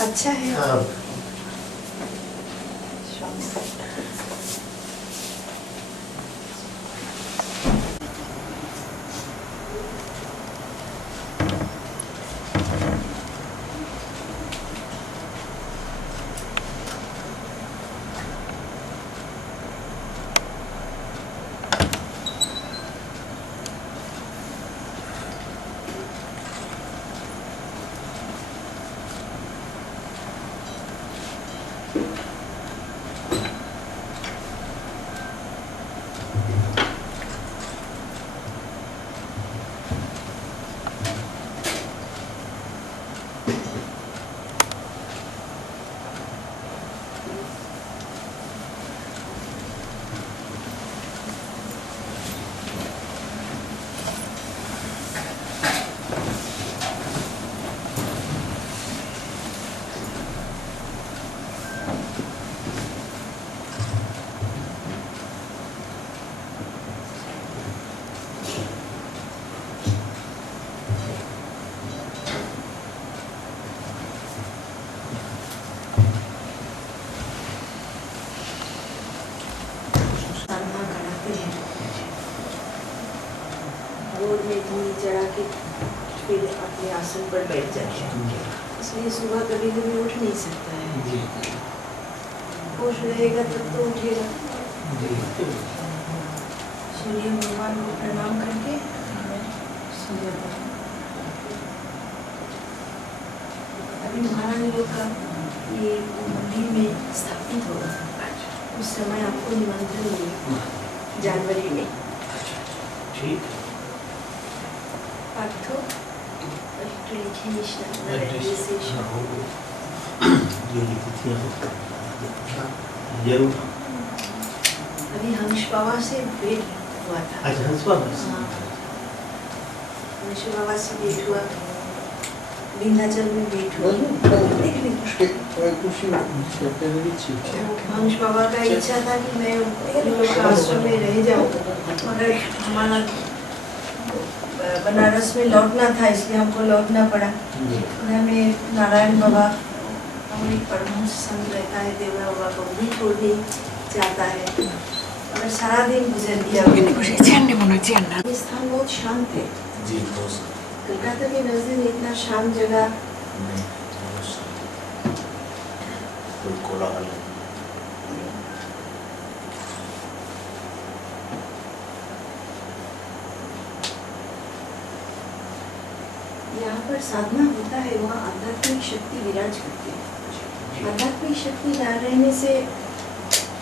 अच्छा है। हाँ। रोड में धूल चढ़ा के फिर अपने आसन पर बैठ जाते हैं, इसलिए सुबह कभी कभी उठ नहीं सकता है। होश रहेगा तब तो उठेगा। सूर्य भगवान को प्रणाम करके अभी महारानी लोग का ये मंदिर में स्थापित होगा, उस समय आपको निमंत्रण मिलेगा जनवरी में। ठीक। Fatto richiesta dalla जरूर। अभी हंस बाबा से भेंट हुआ था। अच्छा, हंस बाबा से? हाँ, हंस बाबा से भेंट हुआ, विंध्याचल में भेंट हुआ। हंस बाबा का इच्छा था कि मैं लोग आश्रम में रह जाऊँ, मगर हमारा बनारस में लौटना था, इसलिए हमको लौटना पड़ा। उधर में नारायण बाबा और एक परमहंस संत रहता है देवरा बाबा को भी छोड़ने चाहता है, मगर सारा दिन गुजर गया। ये स्थान बहुत शांत है। कलकत्ता के नजदीक इतना शांत जगह यहाँ पर साधना होता है, वहाँ आध्यात्मिक शक्ति विराज करती है। आध्यात्मिक शक्ति न रहने से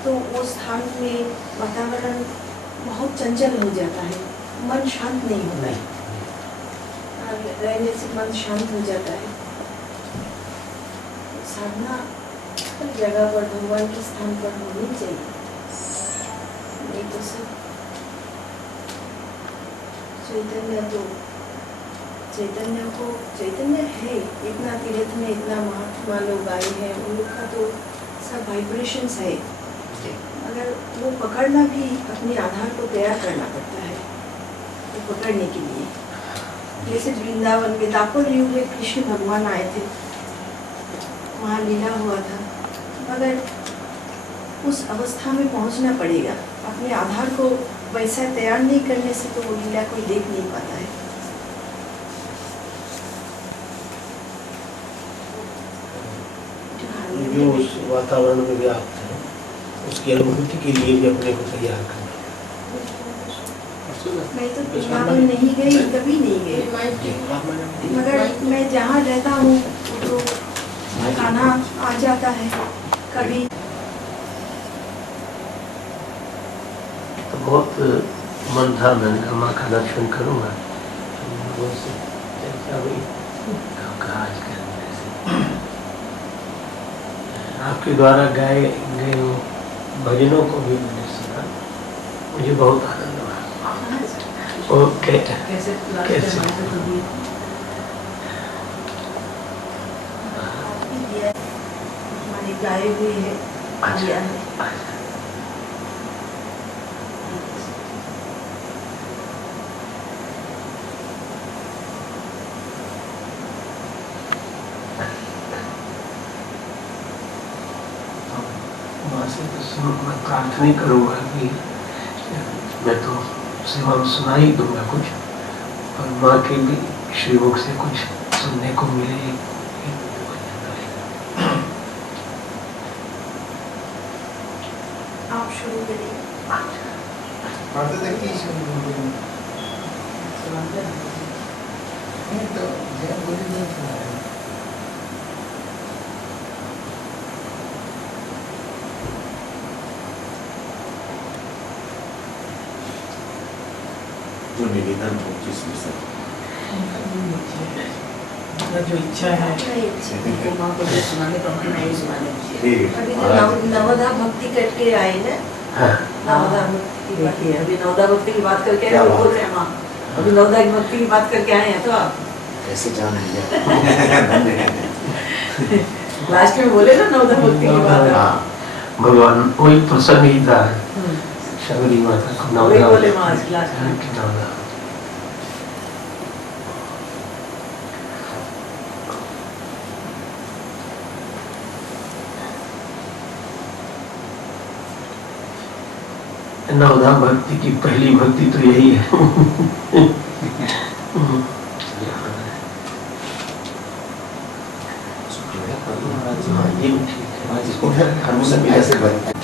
तो वो स्थान में वातावरण बहुत चंचल हो जाता है, मन शांत नहीं होता है। रहने से मन शांत हो जाता है। साधना हर जगह पर भगवान के स्थान पर होनी चाहिए, नहीं तो सब चैतन्य है। इतना तीर्थ में इतना महात्मा लोग आए हैं, उन लोग का तो सब वाइब्रेशंस है, मगर वो पकड़ना भी अपने आधार को तैयार करना पड़ता है वो पकड़ने के लिए। जैसे वृंदावन में दापर युग में कृष्ण भगवान आए थे, वहाँ लीला हुआ था, मगर उस अवस्था में पहुँचना पड़ेगा। अपने आधार को वैसा तैयार नहीं करने से तो वो लीला कोई देख नहीं पाता है। जो उस वातावरण में व्याप्त है, उसकी अनुभूति के लिए भी अपने को तैयार करना। मैं तो वृंदावन नहीं गई, कभी नहीं गई, मगर मैं जहाँ रहता हूँ तो खाना आ जाता है कभी। तो बहुत मन था, मैंने कहा माँ का दर्शन करूँगा, कहा आज करेंगे ऐसे। आपके द्वारा गाए गए भजनों को भी मैंने सुना, मुझे बहुत आनंद हुआ। ओके, कैसे हमारी गाय हुई है। अच्छा। माँ से मैं प्रार्थना करूँगा कि मैं तो सेवा में सुना ही दूंगा कुछ, और माँ के भी श्रीमुख से कुछ सुनने को मिले। आप शुरू करिए। पढ़ते थे कि नहीं तो जय बोली नहीं सुना है। जो निवेदन हो जिस विषय जो इच्छा है नहीं, माँ को जो सुनाने का मन है सुनाने अभी तो नवदा भक्ति करके आए ना। हाँ। नवदा भक्ति की बात। देखिए अभी नवदा भक्ति की बात करके क्या आए, बात बोल रहे हैं माँ अभी नवदा की भक्ति की बात करके आए हैं तो आप कैसे जान लिया। लास्ट में बोले ना नवदा भक्ति की बात हाँ, भगवान वही प्रसन्न ही था, शबरी माता को वही नवदा बोले माँ आज लास्ट में। नवदा। नवदा भक्ति की पहली भक्ति तो यही है। हाँ, ये ठीक है। जिसको हमेशा मिला से बनता है।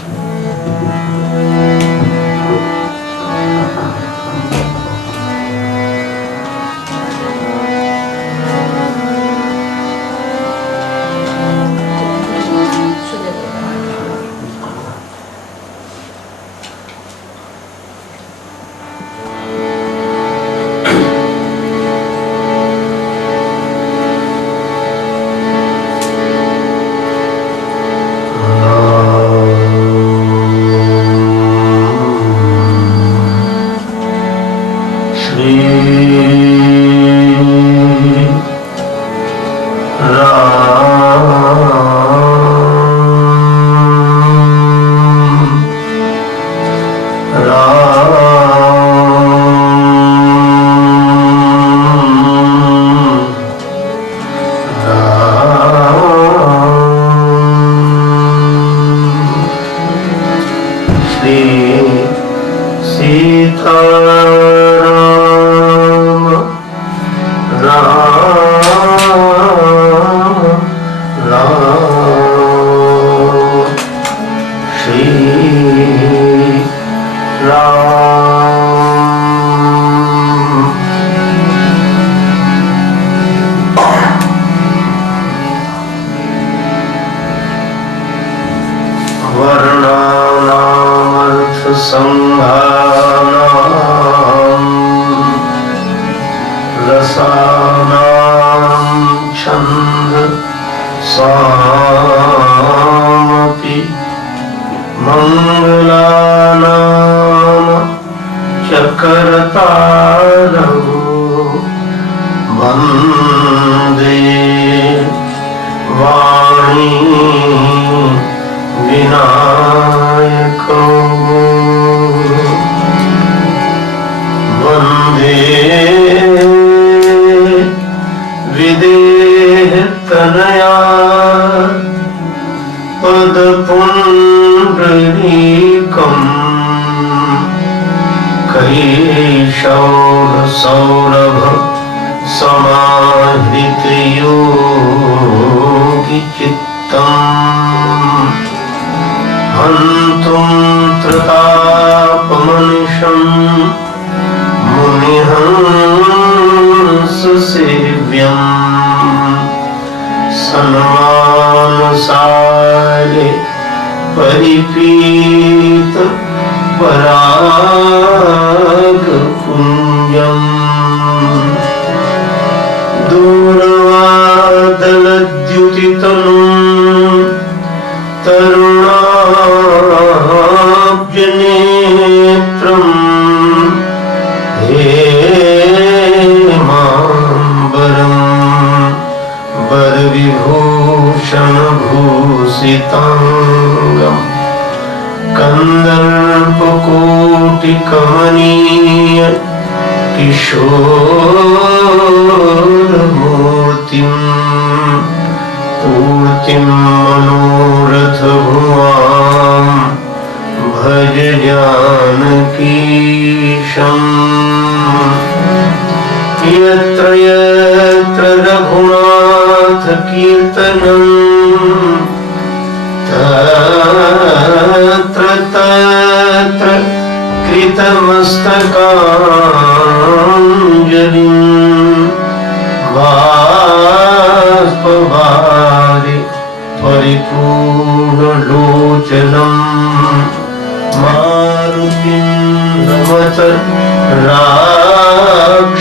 परिपीत पराग पुंजम दूरवादलद्युतितनुं तरुणाब्जनेत्रम् हेमाम्बरं वरविभूषणभूषिताङ्गम् कन्दर्पकोटिकमनीय किशोरमूर्तिं पूर्तिं मनोरथभुवाम् कीर्तनं तत्र तत्र कृतमस्तकाञ्जलिं बाष्पवारि परिपूर्णलोचनं मारुतिं नमत राक्षसान्तकम्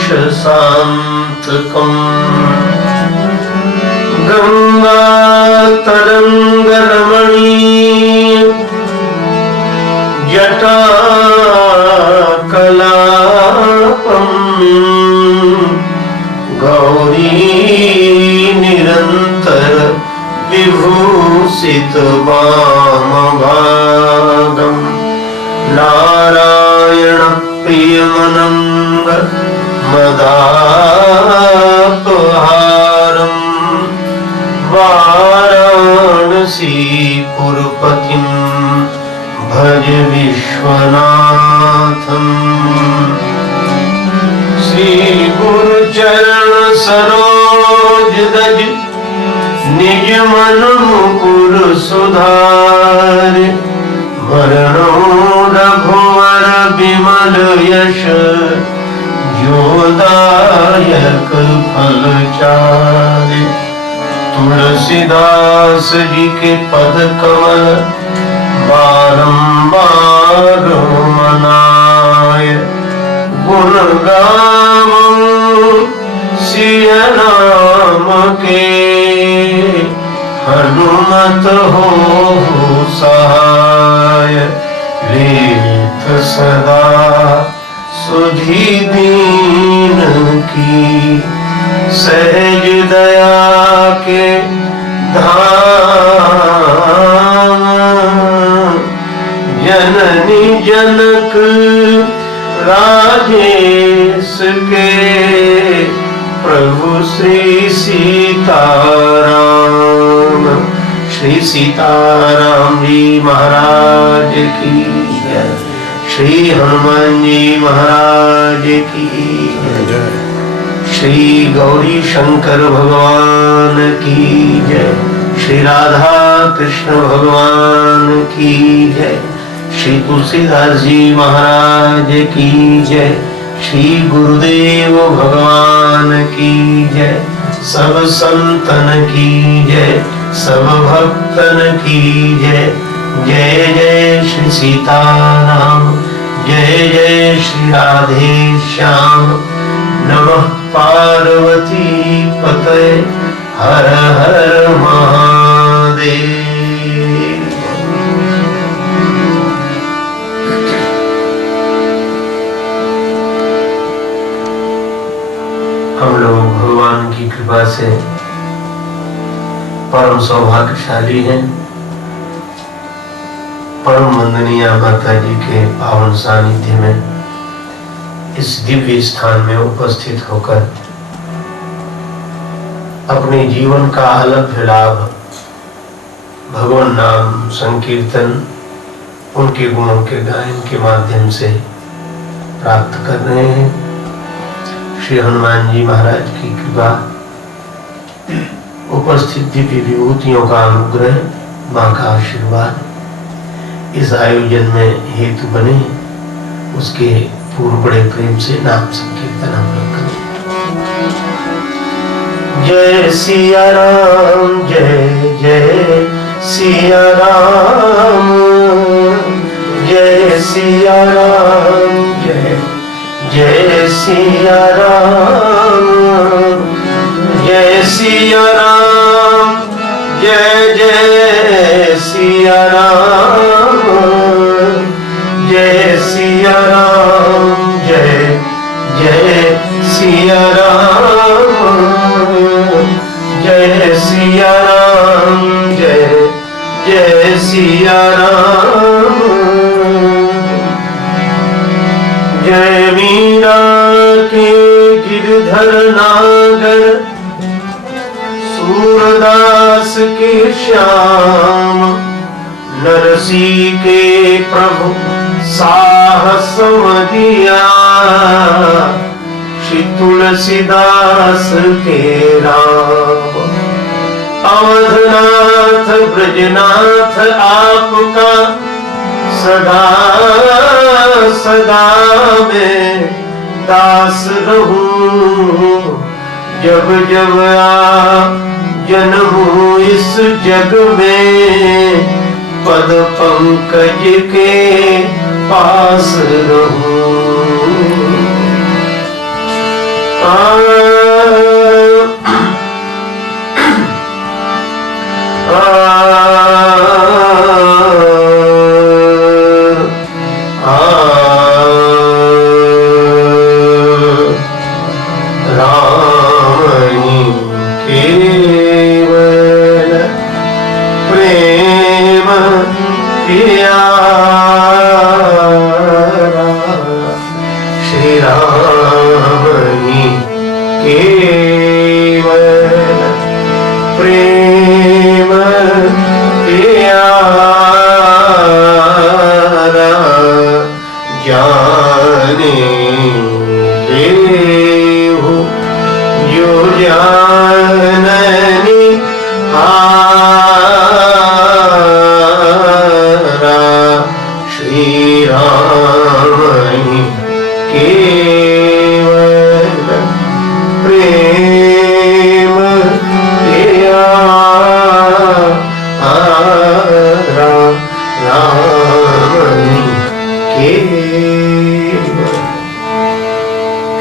गङ्गातरङ्गरमणीय जटाकलापम् गौरी निरन्तर विभूषित वामभागम् नारायण प्रियमनङ्ग मदापहारम् वाराणसीपुरपतिं भज विश्वनाथम् श्री गुरुचरण सरोज दज निज मन मुकुर सुधार वरणो रघुवर विमल यश जोदायक फल चारि तुलसीदास जी के पद कमल बारंबार मनाय गुण गावो सिया नाम के हनुमत हो सहाय लेत सदा सुधि दीन की सहज दया के धाम जननी जनक राजेश के प्रभु श्री सीताराम। श्री सीताराम जी महाराज की जय। श्री हनुमान जी महाराज की जय। श्री गौरी शंकर भगवान की जय। श्री राधा कृष्ण भगवान की जय। श्री तुलसीदास जी महाराज की जय। श्री गुरुदेव भगवान की जय। सब संतन की जय, सब भक्तन की जय। जय जय श्री सीताराम, जय जय श्री राधे श्याम। नमः पार्वती पते, हर हर महादेव। हम लोग भगवान की कृपा से परम सौभाग्यशाली हैं। परम वंदनीय माता जी के पावन सानिध्य में इस दिव्य स्थान में उपस्थित होकर अपने जीवन का अलग लाभ भगवान नाम संकीर्तन, उनके गुणों के गायन के माध्यम से प्राप्त कर रहे हैं। श्री हनुमान जी महाराज की कृपा, उपस्थित दिव्य विभूतियों का अनुग्रह, मां का आशीर्वाद इस आयोजन में हेतु बने। उसके पूर्व बड़े प्रेम से नाम संकीर्तन हम लोग करें। जय सिया राम, जय जय सिया राम, जय सिया राम, जय जय सिया राम, जय सिया राम, जय जय सिया राम, जय सिया राम, जय जय सिया राम, जय सिया राम, जय जय सिया राम। जय मीरा के गिरधर नागर, सूरदास के श्याम, नरसी के प्रभु साहस मदिया, श्री तुलसीदास के राम। अवधनाथ ब्रजनाथ आपका सदा सदा मैं दास रहूं। जब जब जन्मूं इस जग में पद पंकज के पास रहूं।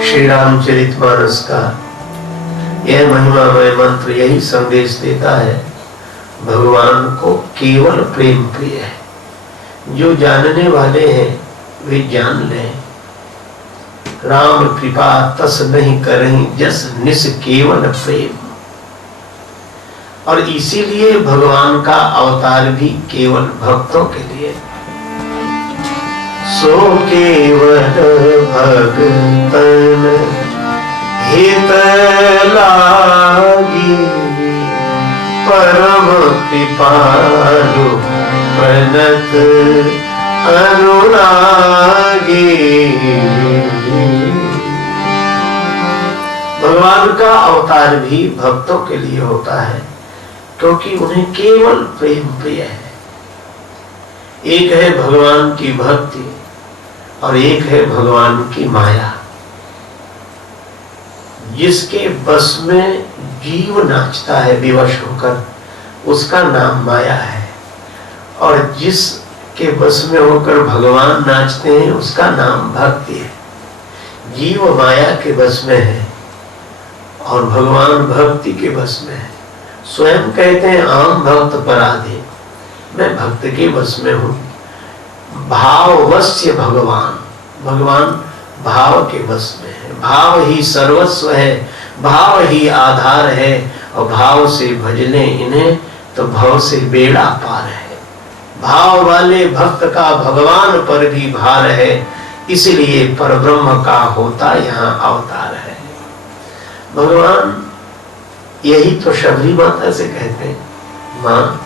श्री रामचरितमानस का यह महिमामय मंत्र यही संदेश देता है, भगवान को केवल प्रेम प्रिय है। जो जानने वाले हैं वे जान लें। राम कृपा तस नहीं करहीं जस निस केवल प्रेम। और इसीलिए भगवान का अवतार भी केवल भक्तों के लिए। सो केवल भगतन हित लागी परम कृपालु प्रणत अनुरागी। भगवान का अवतार भी भक्तों के लिए होता है, क्योंकि उन्हें केवल प्रेम प्रिय है। एक है भगवान की भक्ति और एक है भगवान की माया। जिसके बस में जीव नाचता है विवश होकर, उसका नाम माया है। और जिसके बस में होकर भगवान नाचते हैं, उसका नाम भक्ति है। जीव माया के बस में है और भगवान भक्ति के बस में है। स्वयं कहते हैं आम भक्त पराधीन, मैं भक्त के बस में हूं। भाववश्य भगवान, भगवान भाव के बस में है। भाव ही सर्वस्व है, भाव ही आधार है। और भाव से भजने इन्हें तो भव से बेड़ा पार है। भाव वाले भक्त का भगवान पर भी भार है, इसलिए परब्रह्म का होता यहाँ अवतार है। भगवान यही तो शबरी माता से कहते हैं, माँ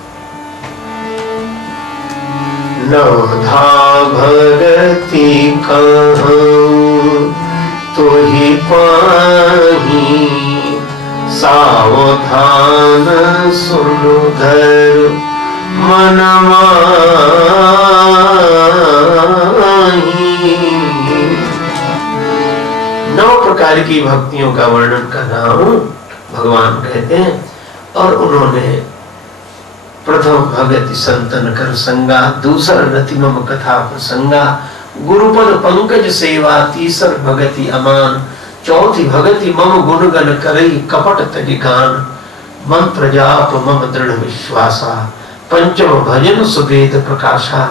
नवधा भगति कहूं तो ही पाही, सावधान सुनु धर मन माही। 9 प्रकार की भक्तियों का वर्णन कर रहा हूं, भगवान कहते हैं। और उन्होंने प्रथम भगति संतन कर संगा, दूसर रति मम कथा प्रसंगा, गुरुपद पंकज सेवा, तीसर भगति अमान, चौथी भगति मम गुणगन करई कपट तज गान, मंत्र जाप मम दृढ़ विश्वासा, पंचम भजन सुवेद प्रकाशा,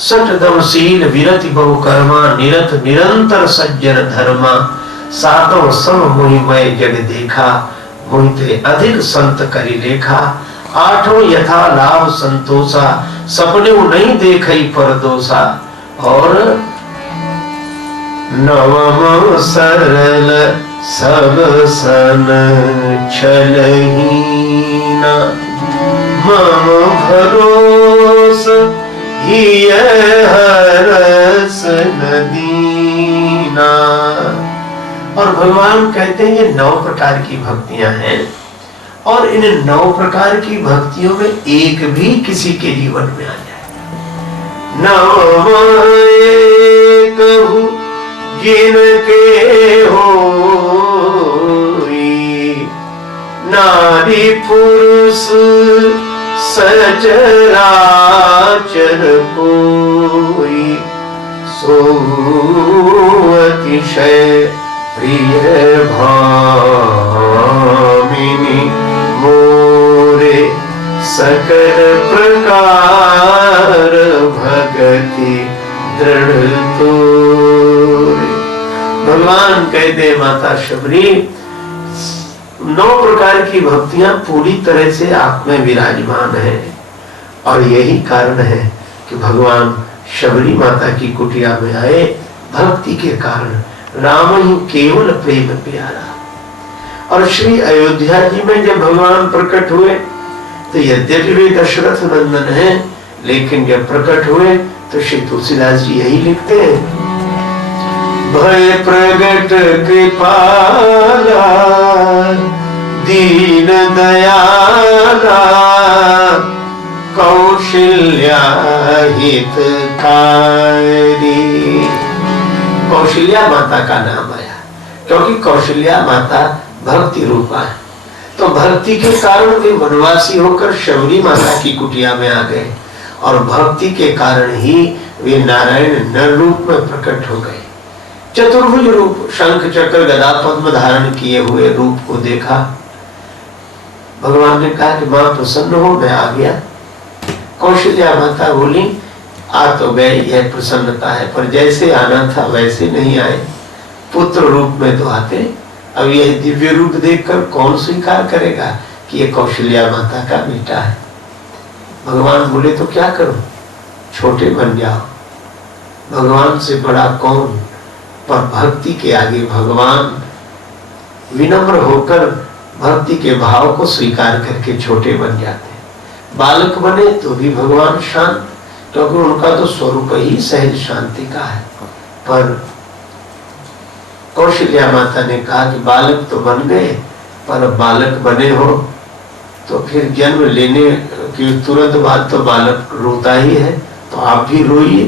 सटदम शील विरति बहु कर्मा, निरत निरंतर सज्जन धर्मा, सातों सब मोहिमय जग देखा, मोहिते अधिक संत करी लेखा, आठों यथा लाभ संतोषा, सपने नहीं देखई परदोषा, और नवम सरल सब सन छलहीना, मम भरोस ही हरस नदीना। और भगवान कहते हैं ये 9 प्रकार की भक्तियां हैं। और इन 9 प्रकार की भक्तियों में एक भी किसी के जीवन में आ जाए, कहूं जिनके होई, नारी पुरुष सचराचर कोई, सो अतिशय प्रिय भामिनी मोरे, सकल प्रकार भगति दृढ़ तोरे। भगवान कहते माता शबरी 9 प्रकार की भक्तियां पूरी तरह से आप में विराजमान है, और यही कारण है कि भगवान शबरी माता की कुटिया में आए। भक्ति के कारण राम ही केवल प्रेम प्यारा। और श्री अयोध्या जी में जब भगवान प्रकट हुए तो यद्यपि वे दशरथ नंदन हैं, लेकिन जब प्रकट हुए तो श्री तुलसीदास जी यही लिखते हैं, भय प्रगट कृपाला दीन दयाला, कौशल्या हितकारी। कौशल्या माता का नाम आया क्योंकि कौशल्या माता भक्ति रूपा है। तो भक्ति के कारण वे वनवासी होकर शबरी माता की कुटिया में आ गए, और भक्ति के कारण ही वे नारायण नर रूप में प्रकट हो गए। चतुर्भुज रूप, शंख चक्र गदा पद्म धारण किए हुए रूप को देखा। भगवान ने कहा कि मां प्रसन्न हो, मैं आ गया। कौशल्या माता बोली, आ तो गए, यह प्रसन्नता है, पर जैसे आना था वैसे नहीं आए। पुत्र रूप में तो आते, अब यह दिव्य रूप देखकर कौन स्वीकार करेगा कि यह कौशल्या माता का बेटा है। भगवान बोले तो क्या करो, छोटे बन जाओ, भगवान से बड़ा कौन। पर भक्ति के आगे भगवान विनम्र होकर भक्ति के भाव को स्वीकार करके छोटे बन जाते हैं। बालक बने तो भी भगवान शांत, क्योंकि उनका तो स्वरूप ही सहज शांति का है। पर कौशल्या माता ने कहा कि बालक तो बन गए, पर बालक बने हो तो फिर जन्म लेने के तुरंत बाद तो बालक रोता ही है, तो आप भी रोइए।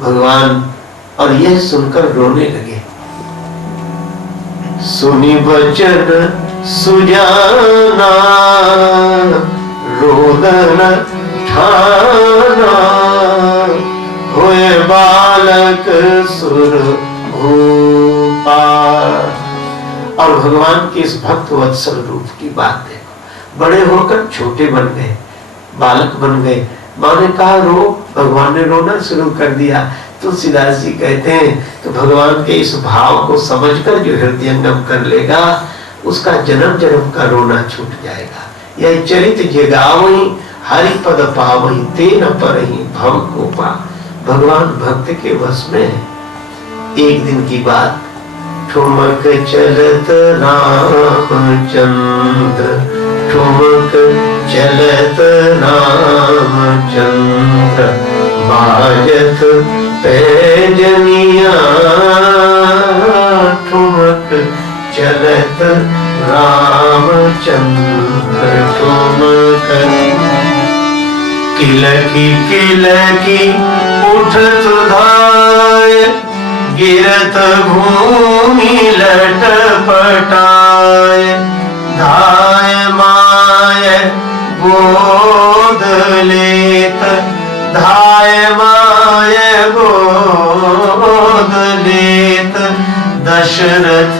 भगवान और यह सुनकर रोने लगे। सुनी वचन सुजाना, रोदन ठाना, होए बालक सुर भूपा। और भगवान के इस भक्त वत्सल रूप की बात देखो, बड़े होकर छोटे बन गए, बालक बन गए। माँ ने कहा रो, भगवान ने रोना शुरू कर दिया। तुलसीदास जी कहते हैं तो भगवान के इस भाव को समझकर जो हृदयंगम कर लेगा, उसका जन्म जन्म का रोना छूट जाएगा। यह चरित जगावई हरि पद पावई, तेन परहि भव कोपा। भगवान भक्त के वश में है। एक दिन की बात, ठुमक चलत रामचंद्र, ठुमक चलत रामचंद्र, बाजत पैजनिया, ठुमक चलत रामचंद्र, ठुमक किलकी किलकी उठत धाय, गिरत भूमि लटपटाय, धाय माय गोद लेत, धाय माय गोद लेत, दशरथ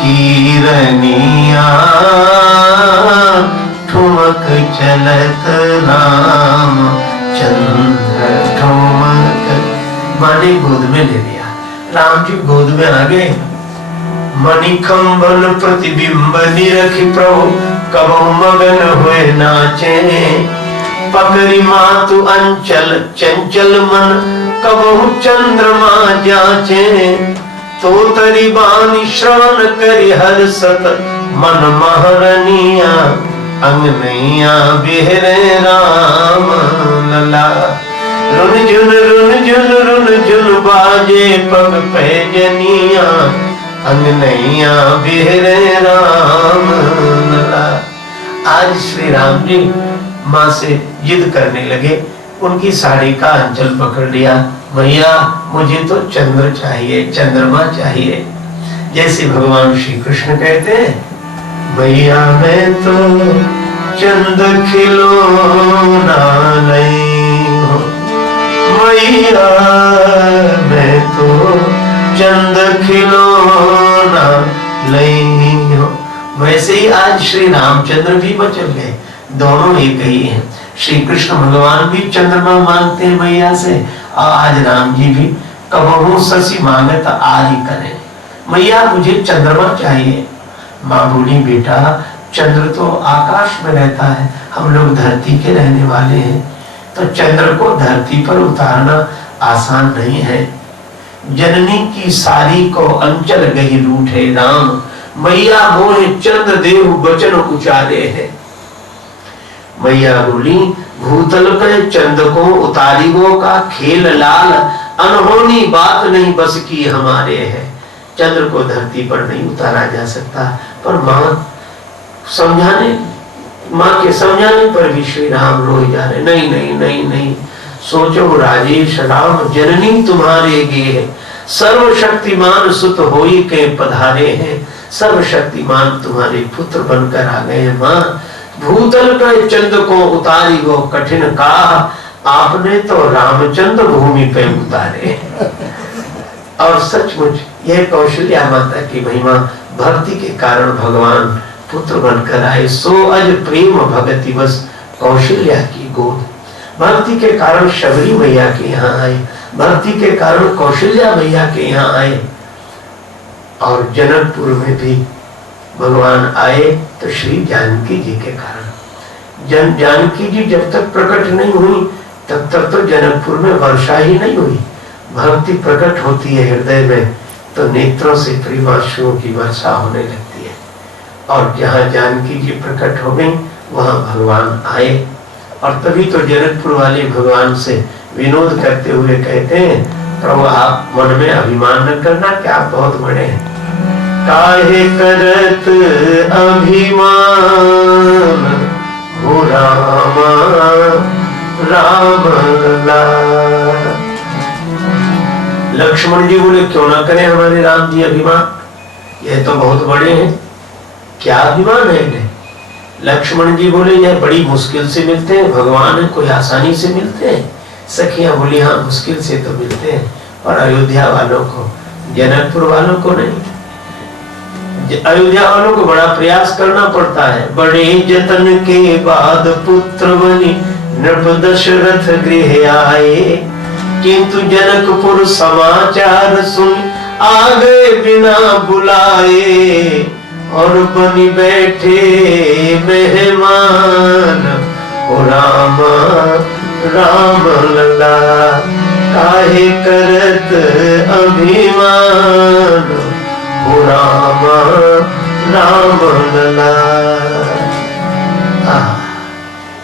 कीरनिया, ठुमक चलत राम चंद्र, ठुमक। माने गोद में ले लिया, राम जी गोद में आ गए। मणिकंबल प्रतिबिंब निरखि प्रभु, कबहु मगन हुए नाचे, पकड़ी मातु अंचल चंचल मन, कबहु चंद्रमा जाचे, तो तरी बानी श्रवण करि हर्षत, मन महरनिया, अंगनैया बिहरे राम लला। रुन झुन बाजे पग पैजनिया, अंगनैया बिहरे राम लला। आज श्री राम जी माँ से जिद करने लगे, उनकी साड़ी का अंचल पकड़ लिया, भैया मुझे तो चंद्र चाहिए, चंद्रमा चाहिए। जैसे भगवान श्री कृष्ण कहते हैं, भैया मैं तो चंद खिलौना नहीं हूँ, भैया मैं तो चंद खिलौना नहीं हूँ। वैसे ही आज श्री रामचंद्र भी बचल गए, दोनों एक ही हैं। श्री कृष्ण भगवान भी चंद्रमा मांगते हैं मैया से, और आज राम जी भी कबहू शशि मांगे तो आज ही करें, मैया मुझे चंद्रमा चाहिए। माँ बोली, बेटा चंद्र तो आकाश में रहता है, हम लोग धरती के रहने वाले हैं, तो चंद्र को धरती पर उतारना आसान नहीं है। जननी की सारी को अंचल गही रूठे राम, मैया मोहे चंद्र देव वचन उचारे है। मैया बोली, भूतल पे चंद को उतारिगो का खेल लाल, अनहोनी बात नहीं बस की हमारे है। चंद्र को धरती पर नहीं उतारा जा सकता, पर माँ के समझाने पर भी श्री राम रोए जा रहे, नहीं नहीं नहीं नहीं, सोचो राजेश राम जननी तुम्हारे गे है, सर्वशक्तिमान सुत होई के पधारे हैं, सर्वशक्तिमान तुम्हारे पुत्र बनकर आ गए हैं। माँ भूतल पे चंद को उतारी वो कठिन का, आपने तो रामचंद्र भूमि पे उतारे। और सचमुच यह कौशल्या माता की महिमा, भक्ति के कारण भगवान पुत्र बनकर आए। सो अज प्रेम भगति बस कौशल्या की गोद, भक्ति के कारण शबरी मैया के यहाँ आए, भक्ति के कारण कौशल्या मैया के यहाँ आए। और जनकपुर में भी भगवान आए तो श्री जानकी जी के कारण। जानकी जी जब तक प्रकट नहीं हुई तब तक तो जनकपुर में वर्षा ही नहीं हुई। भक्ति प्रकट होती है हृदय में तो नेत्रों से प्रेमाश्रुओं की वर्षा होने लगती है। और जहाँ जानकी जी प्रकट हो गई वहां भगवान आए, और तभी तो जनकपुर वाले भगवान से विनोद करते हुए कहते हैं, प्रभु आप मन में अभिमान न करना कि आप बहुत बड़े हैं। काहे करत अभिमान हो रामा राम लाल। लक्ष्मण जी बोले, क्यों ना करें हमारे राम जी अभिमान, यह तो बहुत बड़े हैं, क्या अभिमान है इन्हें। लक्ष्मण जी बोले, यह बड़ी मुश्किल से मिलते हैं, भगवान है कोई आसानी से मिलते हैं। सखियां बोली, हाँ मुश्किल से तो मिलते हैं, और अयोध्या वालों को, जनकपुर वालों को नहीं। अयोध्या वालों को बड़ा प्रयास करना पड़ता है। बड़े जतन के बाद पुत्र बनी नृप दशरथ गृह आए, किंतु जनकपुर समाचार सुन आ गए बिना बुलाए, और बनी बैठे मेहमान ओ राम राम लला। काहे करत अभिमान ओ राम राम लला।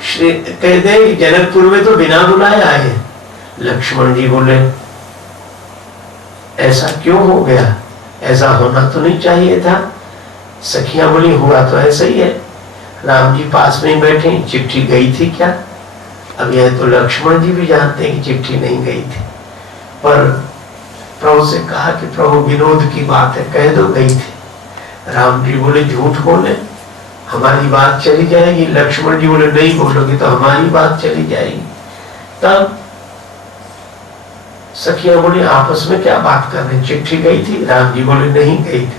श्री कहते हैं जनकपुर में तो बिना बुलाए आए। लक्ष्मण जी बोले, ऐसा क्यों हो गया, ऐसा होना तो नहीं चाहिए था। सखियां बोली, हुआ तो ऐसा ही है, राम जी पास में ही बैठे, चिट्ठी गई थी क्या। अब यह तो लक्ष्मण जी भी जानते हैं कि चिट्ठी नहीं गई थी, पर प्रभु से कहा कि प्रभु विनोद की बात है, कह दो गई थी। राम जी बोले, झूठ बोले, हमारी बात चली जाएगी। लक्ष्मण जी बोले, नहीं बोलोगे तो हमारी बात चली जाएगी। तब सखियां बोली, आपस में क्या बात कर रहे, चिट्ठी गई थी। राम जी बोले, नहीं गई थी।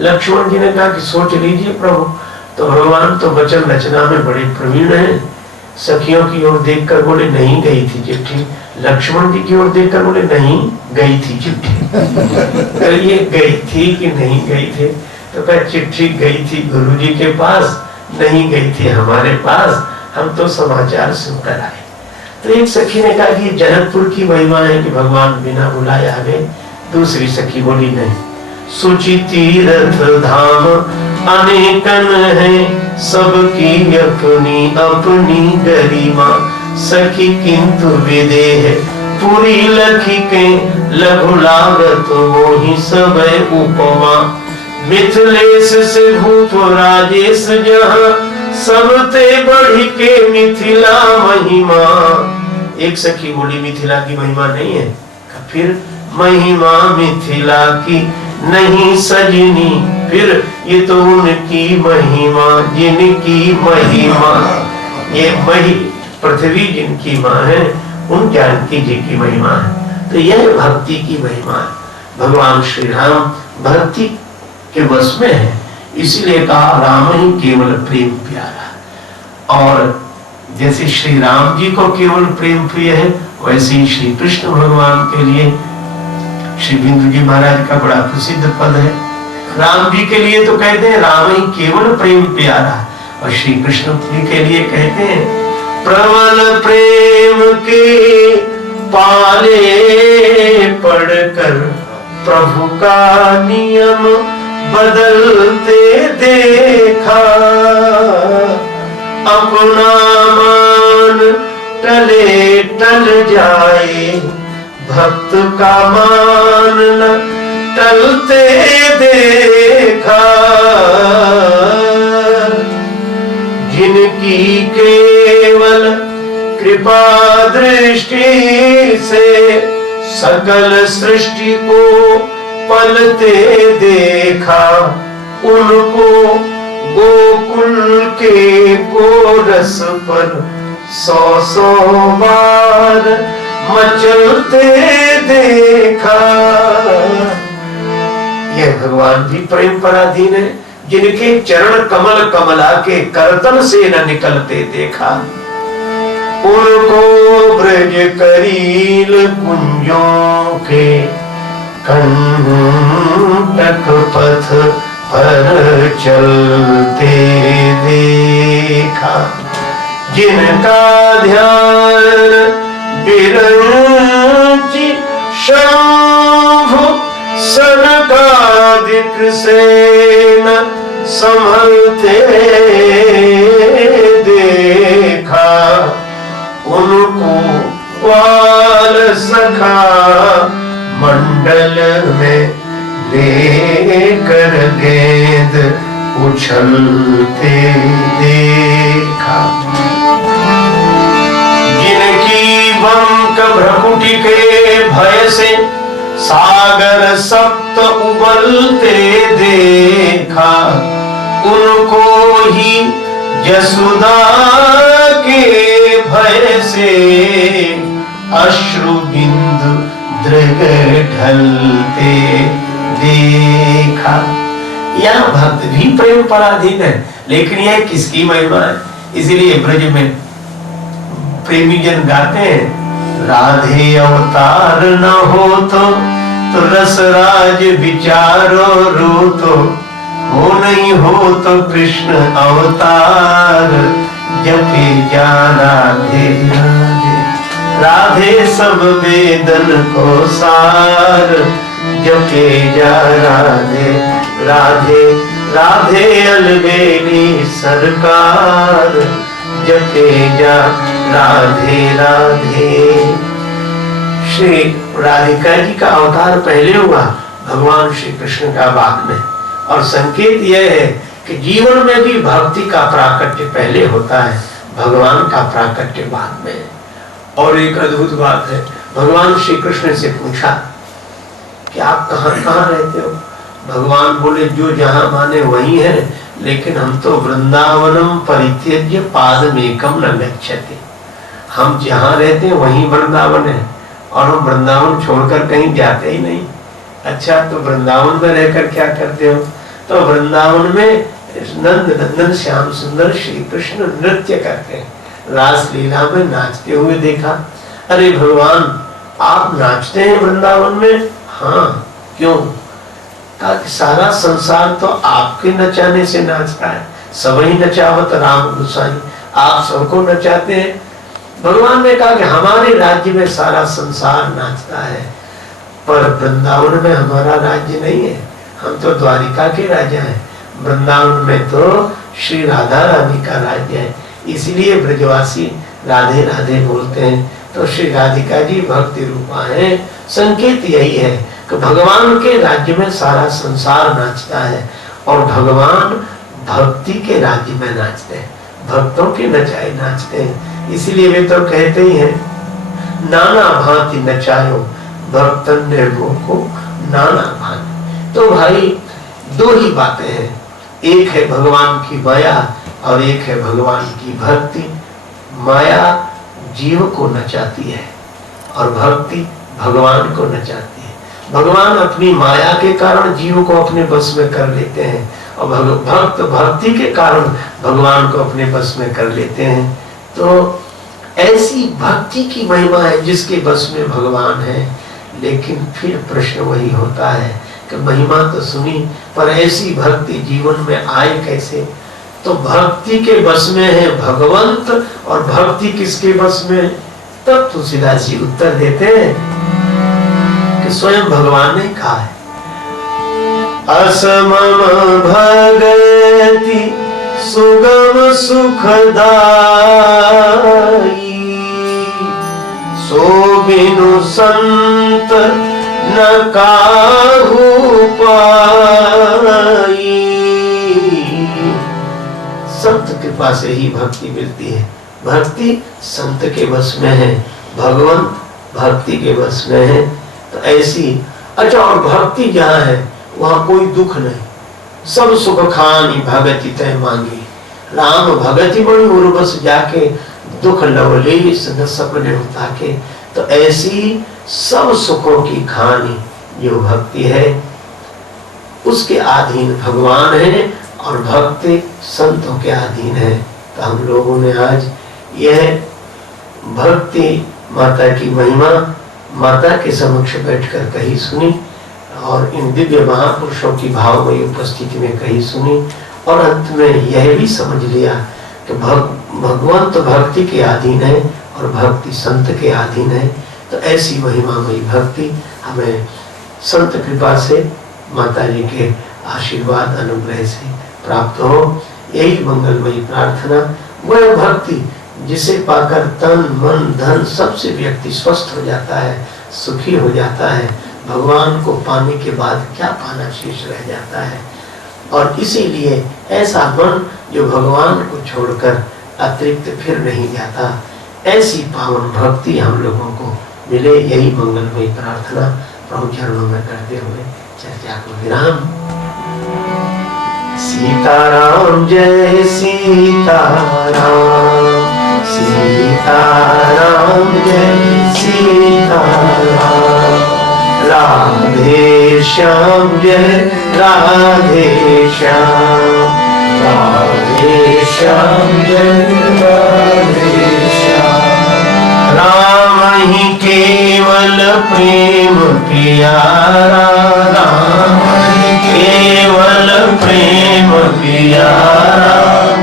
लक्ष्मण जी ने कहा कि सोच लीजिए प्रभु, तो भगवान तो वचन रचना में बड़े प्रवीण हैं। सखियों की ओर देखकर बोले, नहीं गई थी चिट्ठी। लक्ष्मण जी की ओर देखकर बोले, नहीं गई थी चिट्ठी। ये गई थी कि नहीं गई थी, तो कहा चिट्ठी गई थी गुरु जी के पास, नहीं गई थी हमारे पास, हम तो समाचार सुनकर आए। तो एक सखी ने कहा कि जनकपुर की महिमा है कि भगवान बिना बुलाए आ गए। दूसरी सखी बोली, नहीं, सुचि तीर्थ धाम अनेकन है, सबकी अपनी अपनी गरिमा। सखी किंतु विदेह पूरी लखी के, लघु लागत मोहि सब उपमा। मिथिलेश से भूप राजेश जहाँ, सबते बढ़ी के मिथिला महिमा। एक सखी बोली मिथिला की महिमा नहीं है, फिर महिमा मिथिला की नहीं सजनी, फिर ये तो उनकी महिमा जिनकी महिमा, ये मही पृथ्वी जिनकी माँ है, उन जानकी जी की महिमा है। तो यह भक्ति की महिमा है। भगवान श्री राम भक्ति के वश में है, इसीलिए कहा राम ही केवल प्रेम प्यारा। और जैसे श्री राम जी को केवल प्रेम प्रिय है, वैसे ही श्री कृष्ण भगवान के लिए श्री बिंदु जी महाराज का बड़ा प्रसिद्ध पद है। राम जी के लिए तो कहते हैं राम ही केवल प्रेम प्यारा, और श्री कृष्ण जी के लिए कहते हैं प्रबल प्रेम के पाले पढ़कर प्रभु का नियम बदलते देखा, अपना मान टले टल जाए भक्त का मान न टलते देखा, जिनकी केवल कृपा दृष्टि से सकल सृष्टि को पलते देखा, उनको गोकुल के गोरस पर 100 बार मचलते देखा। यह भगवान भी प्रेम पराधीन है, जिनके चरण कमल कमला के करतल से न निकलते देखा, उनको ब्रज करील कुंजों के कंटक पथ पर चलते देखा, जिनका ध्यान बिरंची शंभु सनकादिक से न संभलते देखा, उनको ग्वाल सखा मंडल में लेकर गेंद उछलते देखा, जिनकी बंक भ्रकुटी के भय से सागर सप्त उबलते देखा, उनको ही यशोदा के भय से अश्रु बिंदु दृग ढलते देखा। यह भक्त भी प्रेम पराधीन है, लेकिन यह किसकी महिमा है? इसलिए ब्रज में प्रेमी जन गाते हैं राधे अवतार न हो तो रसराज विचारो रो तो, हो नहीं हो तो कृष्ण अवतार जपे जा राधे राधे, राधे सब वेदन को सार जपे जा राधे राधे, राधे अलबेली सरकार जपे जा राधे राधे। श्री राधिका जी का अवतार पहले हुआ, भगवान श्री कृष्ण का बाद में, और संकेत यह है कि जीवन में भी भक्ति का प्राकट्य पहले होता है, भगवान का प्राकट्य बाद में। और एक अद्भुत बात है, भगवान श्री कृष्ण से पूछा कि आप कहाँ कहाँ रहते हो? भगवान बोले जो जहां माने वही है, लेकिन हम तो वृंदावनम परित्यज्य पादमेकम न गच्छति, हम जहाँ रहते हैं वहीं वृंदावन है, और हम वृंदावन छोड़कर कहीं जाते ही नहीं। अच्छा, तो वृंदावन में रहकर क्या करते हो? तो वृंदावन में नंद नंदन श्याम सुंदर श्री कृष्ण नृत्य करते हैं, रास लीला में नाचते हुए देखा। अरे भगवान, आप नाचते हैं वृंदावन में? हाँ, क्यों? कहा कि सारा संसार तो आपके नचाने से नाचता है, सबही नचावत राम गोसाई, आप सबको नचाते हैं। भगवान ने कहा कि हमारे राज्य में सारा संसार नाचता है, पर वृंदावन में हमारा राज्य नहीं है, हम तो द्वारिका के राजा हैं, वृंदावन में तो श्री राधा रानी का राज्य है, इसलिए ब्रजवासी राधे राधे बोलते हैं। तो श्री राधिका जी भक्ति रूपा है। संकेत यही है कि भगवान के राज्य में सारा संसार नाचता है, और भगवान भक्ति के राज्य में नाचते हैं। भक्तों के नचाए नाचते हैं। इसीलिए वे तो कहते ही हैं, नाना भांति नचायो भक्तन निर्गो को नाना भांति। तो भाई दो ही बातें हैं, एक है भगवान की माया और एक है भगवान की भक्ति। माया जीव को नचाती है और भक्ति भगवान को नचाती है। भगवान अपनी माया के कारण जीव को अपने बस में कर लेते हैं और भक्त भक्ति के कारण भगवान को अपने बस में कर लेते हैं। तो ऐसी भक्ति की महिमा है जिसके बस में भगवान है। लेकिन फिर प्रश्न वही होता है कि महिमा तो सुनी, पर ऐसी भक्ति जीवन में आए कैसे? तो भक्ति के बस में है भगवंत और भक्ति किसके बस में? तब तुलसीदास जी उत्तर देते हैं कि स्वयं भगवान ने कहा है, असमम भगति सुगम सुखदाई सो बिनु संत न काहू पाई। संत कृपा से ही भक्ति मिलती है। भक्ति संत के बस में है, भगवान भक्ति के बस में है। तो ऐसी अच्छा, और भक्ति जहाँ है वहाँ कोई दुख नहीं, सब सुख खानी भगति तय मांगी। राम भगति बड़ी उर्वस जाके दुख लवलेश न सपने उता के। तो ऐसी सब सुखों की खानी जो भक्ति है उसके अधीन भगवान है और भक्ति संतों के अधीन है। तो हम लोगों ने आज यह भक्ति माता की महिमा माता के समक्ष बैठकर कही सुनी और इन दिव्य महापुरुषों की भावमयी उपस्थिति में कही सुनी और अंत में यह भी समझ लिया कि भगवान तो भक्ति के अधीन है और भक्ति संत के अधीन है। तो ऐसी महिमामयी भक्ति हमें संत कृपा से माता जी के आशीर्वाद अनुग्रह से प्राप्त हो। यही मंगलमयी प्रार्थना। वह भक्ति जिसे पाकर तन मन धन सबसे व्यक्ति स्वस्थ हो जाता है, सुखी हो जाता है। भगवान को पाने के बाद क्या पाना शेष रह जाता है। और इसीलिए ऐसा मन जो भगवान को छोड़कर अतिरिक्त फिर नहीं जाता, ऐसी पावन भक्ति हम लोगों को मिले। यही मंगलमयी प्रार्थना प्रभु चरणों में करते हुए चर्चा को विराम। सीताराम जय सीताराम, सीताराम जय सीताराम, राधे श्याम जय राधे श्याम, राधे श्याम जय राधे श्याम। राम ही केवल प्रेम प्यारा, राम ही केवल प्रेम प्यारा,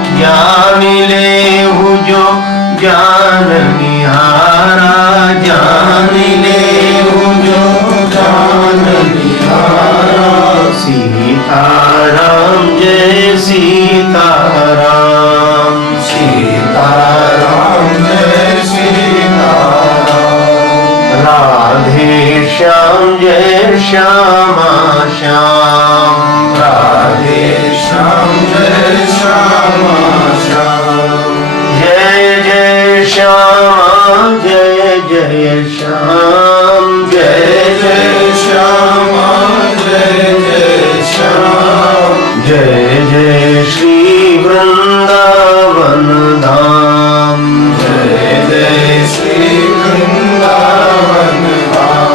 ज्ञान लेहु जो ज्ञान निहारा, ज्ञान लेहु जो ज्ञान निहारा। सीताराम जय सीताराम, सीताराम जय सीताराम, राधे श्याम जय श्यामा श्याम, राधे श्याम जय श्यामा श्याम। जय जय श्यामा जय जय श्याम, जय जय श्यामा जय जय श्याम। जय जय श्री वृंदावन धाम, जय जय श्री वृंदावन धाम।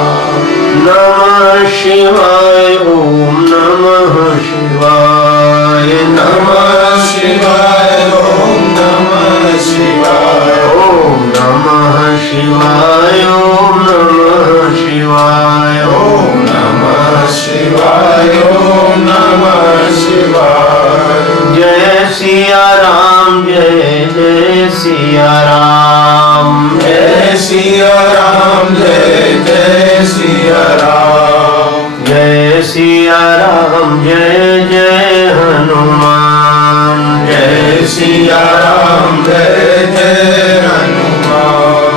नमः शिवाय ओम नमः शिवाय, नमः शिवाय ओम नमः शिवाय, ओम नमः शिवाय ओम नमः शिवाय, ओम नमः शिवाय ओम नमः शिवाय। जय सिया राम जय जय सिया राम, जय सिया राम जय जय सिया राम, जय सिया राम जय जय हनुमान, जय सिया राम जय जय हनुमान।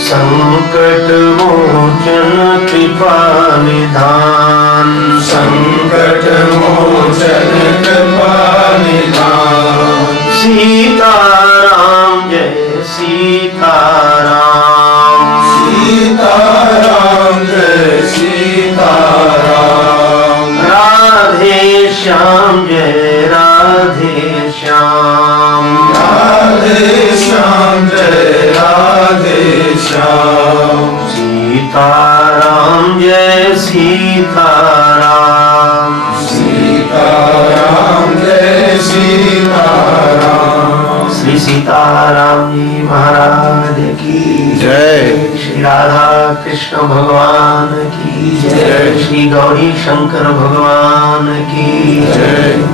संकट मोचन कृपा निधान, संकट मोचन कृपा निधान। सीता सीताराम सीताराम जय सीताराम। राधे श्याम जय राधे श्याम राधे श्याम जय राधे श्याम। सीताराम जय सीताराम सीताराम जय सीताराम। श्री सीताराम जी महाराज की जय। श्री राधा कृष्ण भगवान की जय। श्री गौरी शंकर भगवान की जय।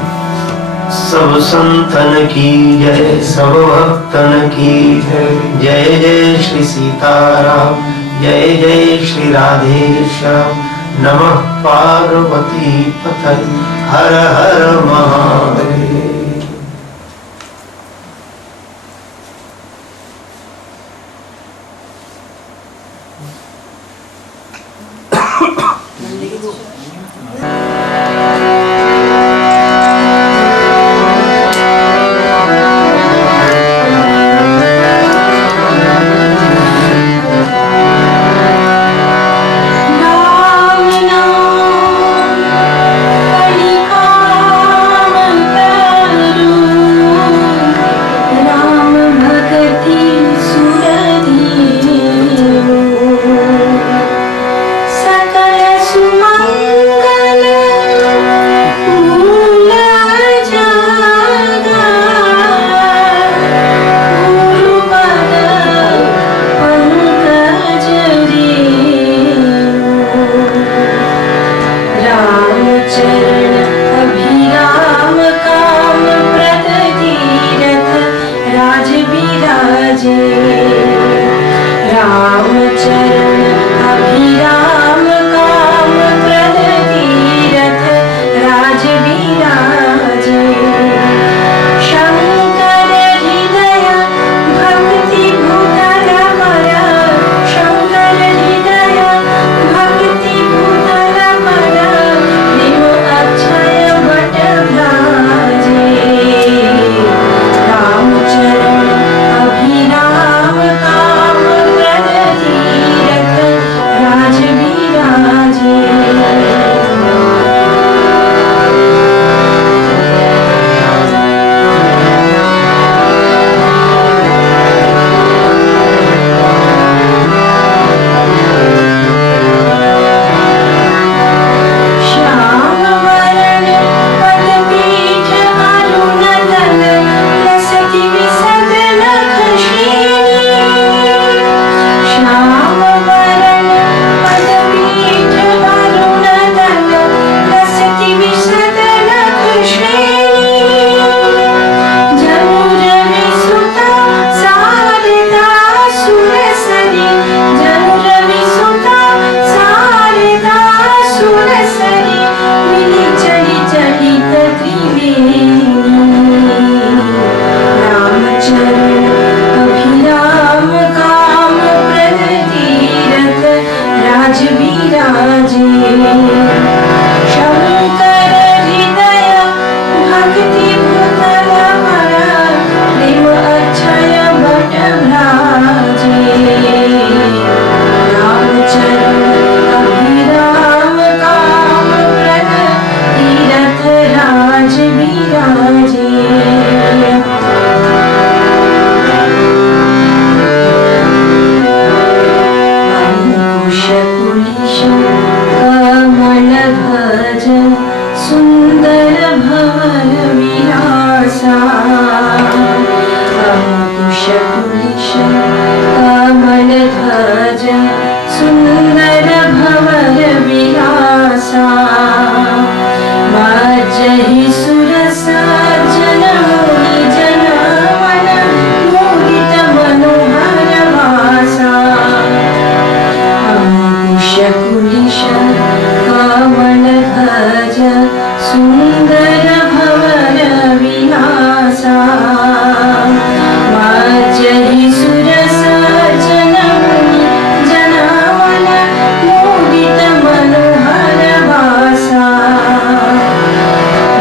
सब संतन की जय, सब भक्तन की जय। जय जय श्री सीताराम, जय जय श्री राधे श्याम। नमः पार्वती पतये, हर हर महादेव।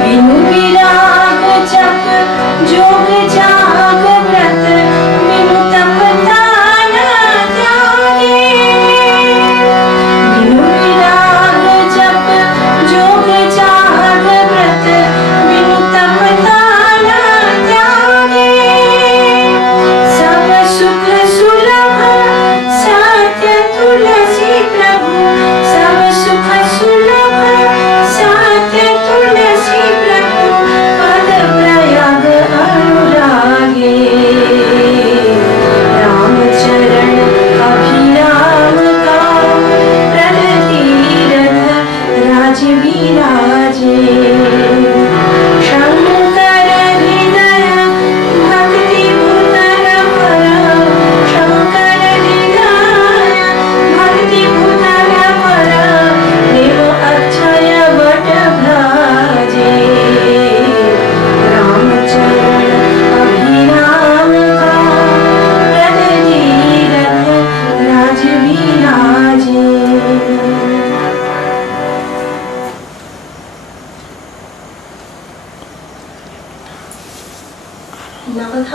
बिनु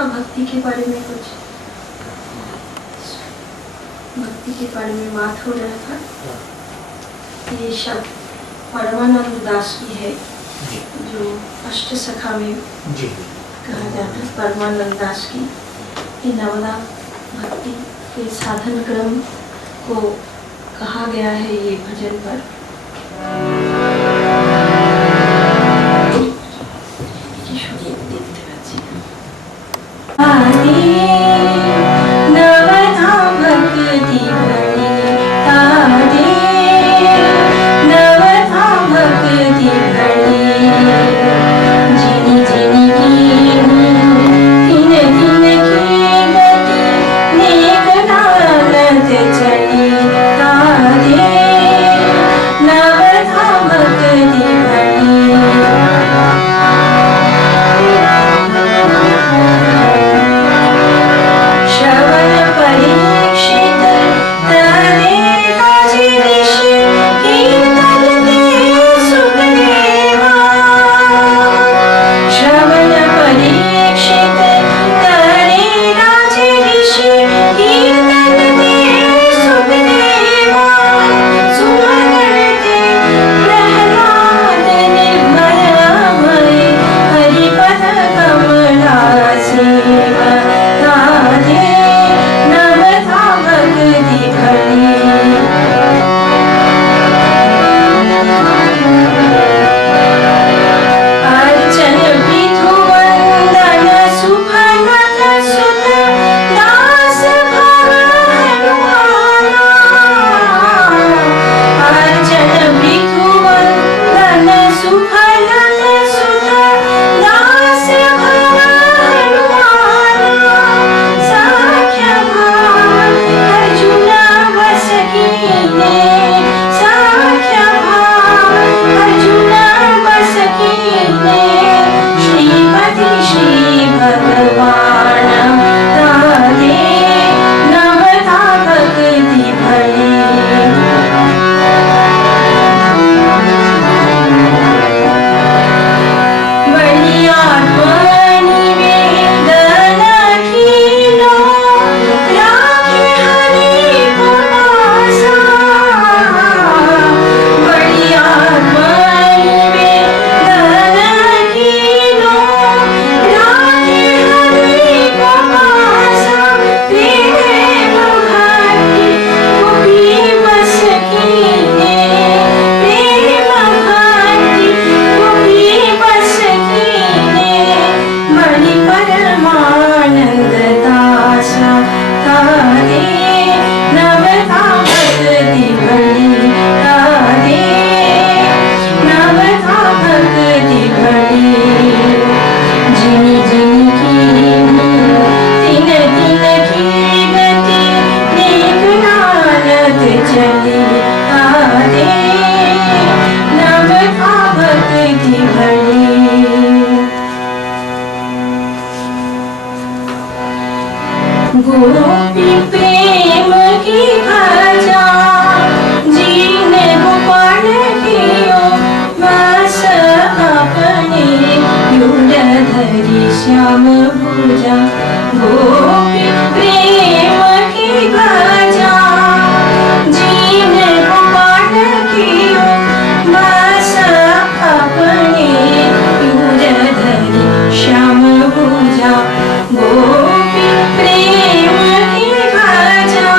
था भक्ति के बारे में, कुछ भक्ति के बारे में बात हो रहा था। ये शब्द परमानंद दास की है, जो अष्ट सखा में कहा जाता है। परमानंद दास की ये नवदा भक्ति के साधन क्रम को कहा गया है ये भजन पर। गोपी प्रेम की भजा जीने गोपाल कियो बस अपने युड धरी श्याम भुजा। गोपी प्रेम की भजा जीने गोपाल कियो बस अपने युड धरी श्याम भुजा। गोपी प्रेम की भजा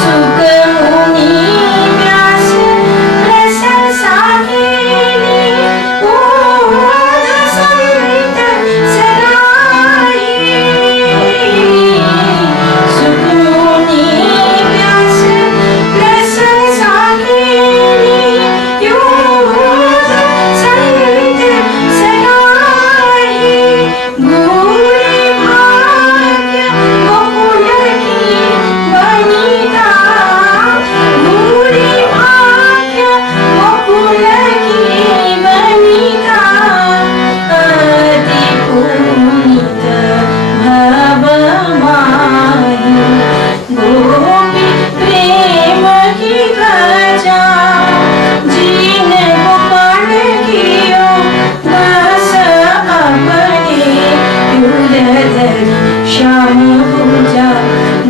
सुख मुनि व्यास प्रशंसा केली श्याम पूजा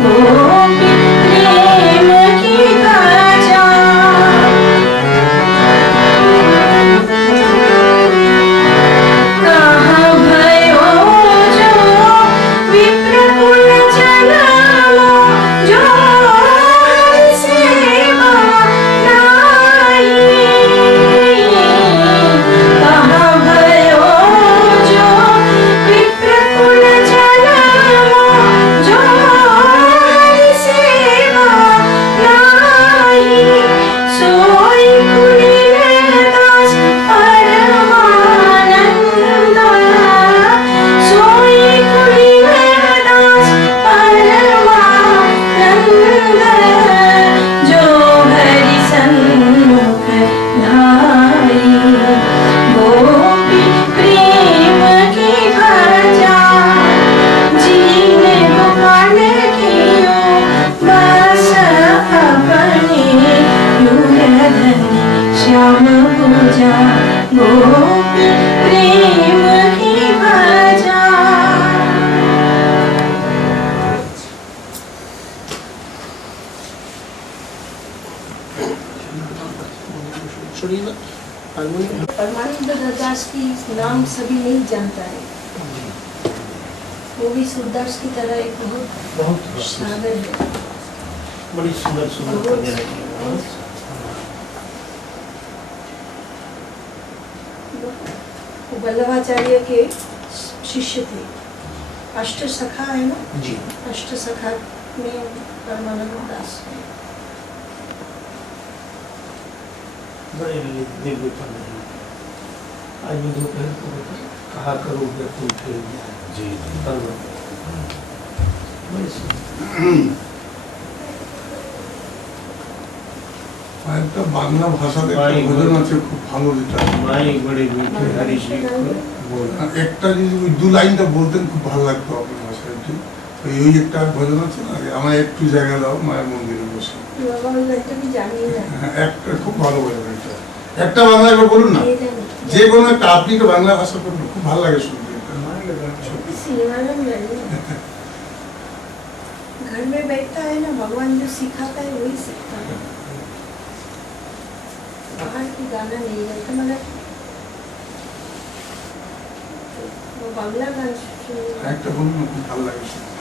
गोपी प्रेम की गाजा। कहाँ भयो जो विप्रकुल जन्मो, जो सेवा नाई। कहाँ भयो जो विप्रकुल जन्मो, जो सेवा नाई। सोई कुलीन दास परमानंद, सोई कुलीन दास परमानंद। जो हरि सन्मुख धाई, गोपी प्रेम की भजा। जीने गोपाल कियो बस अपने, धनी श्याम पूजा गोपी प्रेम की भजा। परमानंद दास की नाम सभी नहीं जानता है। वो भी सूरदास की तरह एक बहुत सागर है। बड़ी सुंदर सुंदर पद्य रखी है। वो वल्लभाचार्य के शिष्य थे। अष्ट सखा है ना जी। अष्ट सखा में परमानंद दास है। बड़े दिव्य पद्य हैं। आज मैं दोपहर को कहा करोगे तुम फिर जी बड़ी सुंदर। একটা বাংলা ভাষাতে একটা ভজন আছে খুব ভালো, যেটা माई बड़े मीठे हरि जी को बोल। একটা যদি ওই দু লাইনটা বলতেন খুব ভালো লাগতো আপনার ভাষায়। ঠিক ওই একটা ভজন আছে না, আমার একটু জায়গা দাও মায়ের মন্দিরে বসে। बाबा मैं तो भी जानी ना। একটা খুব ভালো ভজন এটা। একটা বাংলা একবার বলুন না, যে কোনো একটা, আপনি তো বাংলা ভাষা বলুন, খুব ভালো লাগে শুনতে। सिनेमा में नहीं। घर में बैठता है ना, भगवान जो सिखाता है वही सीखता है। बाहर की गाना नहीं रहता, मगर वो बांग्ला गाना একটা বলুন না, খুব ভালো লাগে শুনতে।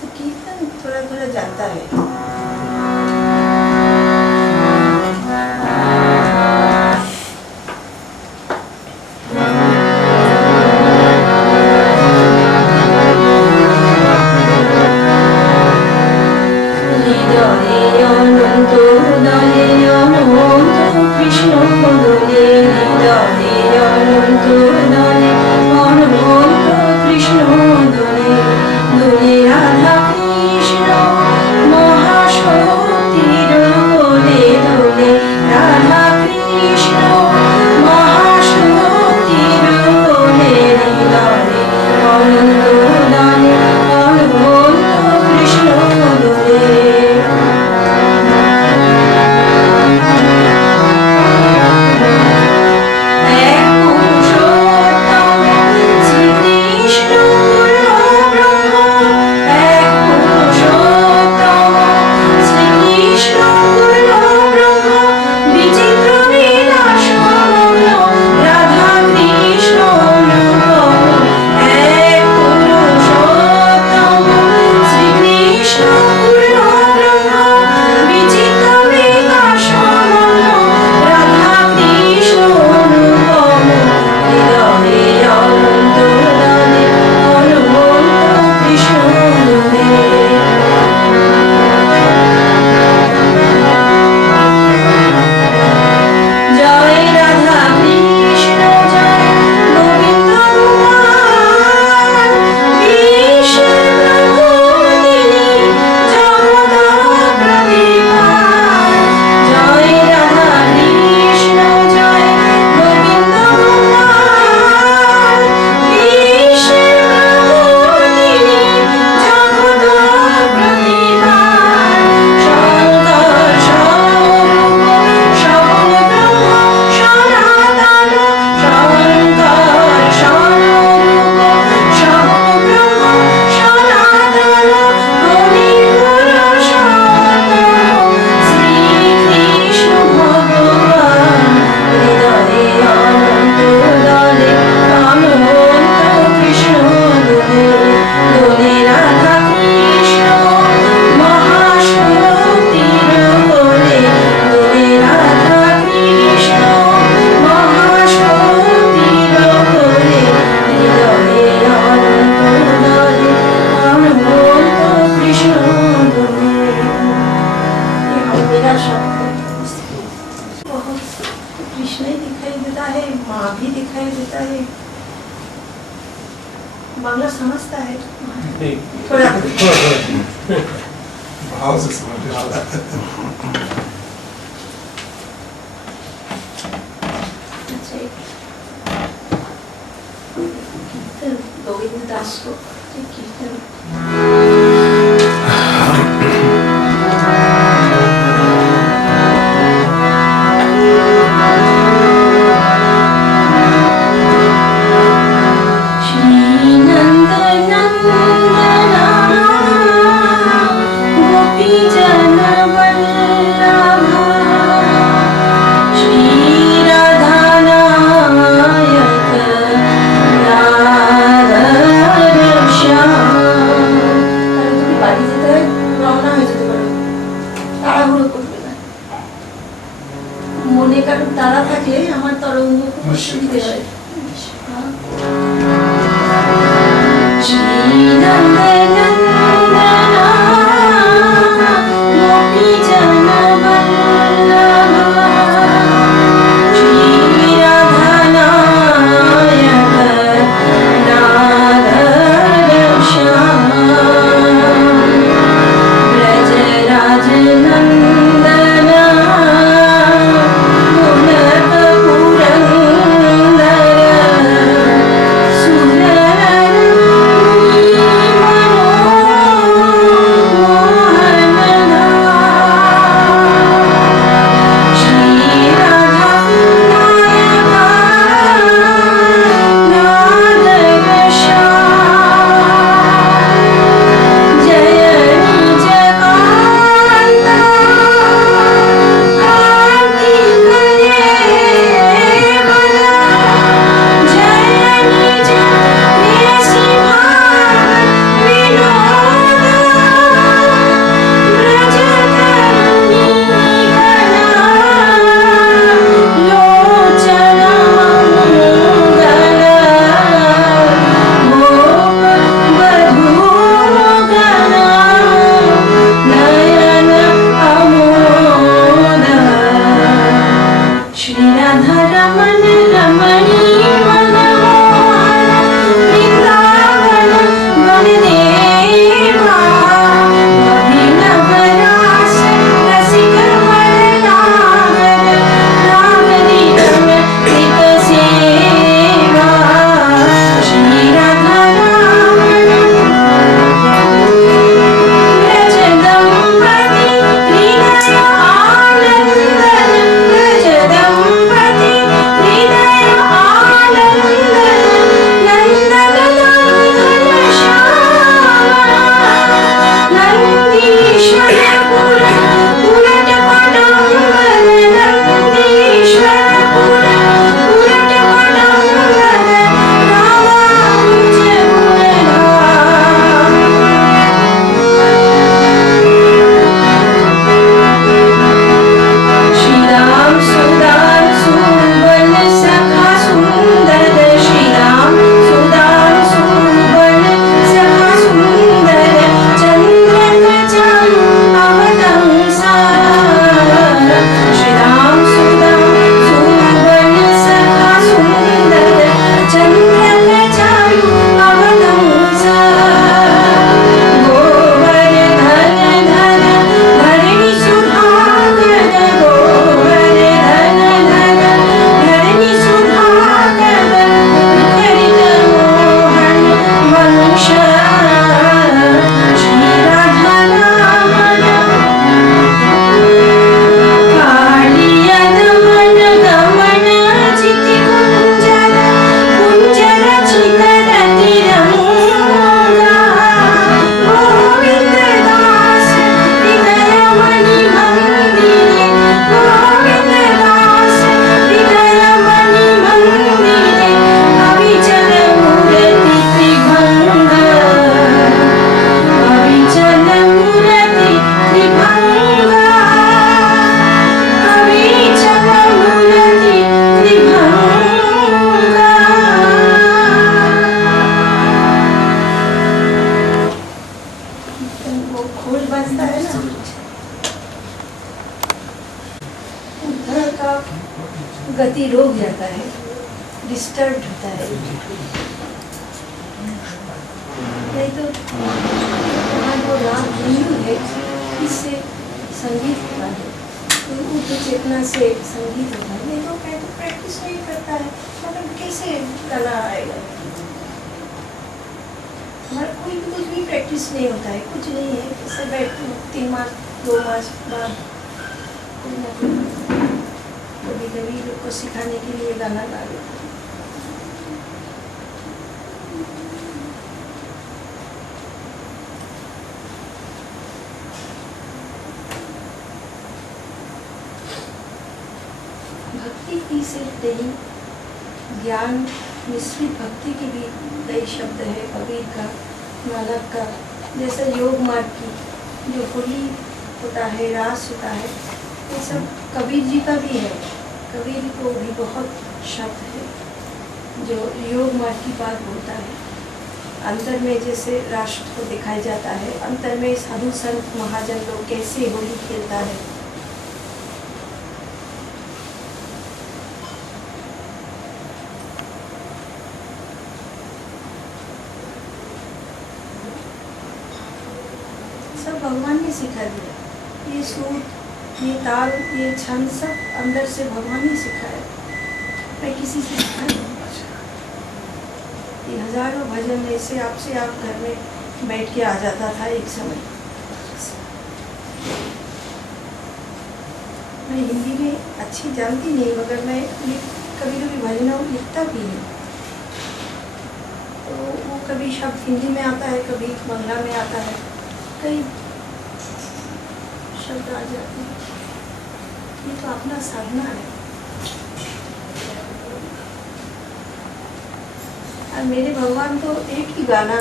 तो कीर्तन थोड़ा थोड़ा जाता है। कृष्ण देता है, माँ भी दिखाई देता है। बांग्ला समझता है थोड़ा। भाव से समझ आता है। अच्छा, कीर्तन गोविंद दास को कीर्तन মনে কারো তারা থাকলে আমার তরঙ্গ খুব অসুবিধে হয়। गति रोक जाता है, डिस्टर्ब होता है। नहीं तो वहाँ जो राग हिंदू है, इससे संगीत होता है, तो उच्च चेतना से संगीत होता है। नहीं तो प्रैक्टिस नहीं करता है, मतलब कैसे गाना आएगा? हमारा कोई भी कुछ भी प्रैक्टिस नहीं होता है, कुछ नहीं है। इससे बैठ 3 मास 2 मास बाद कोई ना कोई कभी कभी लोग को सिखाने के लिए गाना गा लेता है। भक्ति की सिर्फ नहीं, ज्ञान मिश्रित भक्ति के भी कई शब्द है कबीर का, नानक का। जैसे योग मार्ग की जो होली होता है, रास होता है, ये सब कबीर जी का भी है। कबीर को भी बहुत शब्द है जो योग मार्ग की बात बोलता है। अंतर में जैसे राष्ट्र को दिखाया जाता है, अंतर में साधु संत महाजन लोग कैसे होली खेलता है। सब भगवान ने सिखा दिया। ये सुर, ये ताल, ये छंद सब अंदर से भगवान ने सिखाया, मैं किसी से सिखा नहीं। ये हजारों भजन ऐसे आपसे आप घर में बैठ के आ जाता था एक समय। मैं हिंदी में अच्छी जानती नहीं, मगर मैं कभी कभी भजनों लिखता भी हूँ, तो वो कभी शब्द हिंदी में आता है, कभी बांग्ला में आता है, कई शब्द आ जाते हैं। ये तो अपना साधना है। और मेरे भगवान तो एक ही गाना,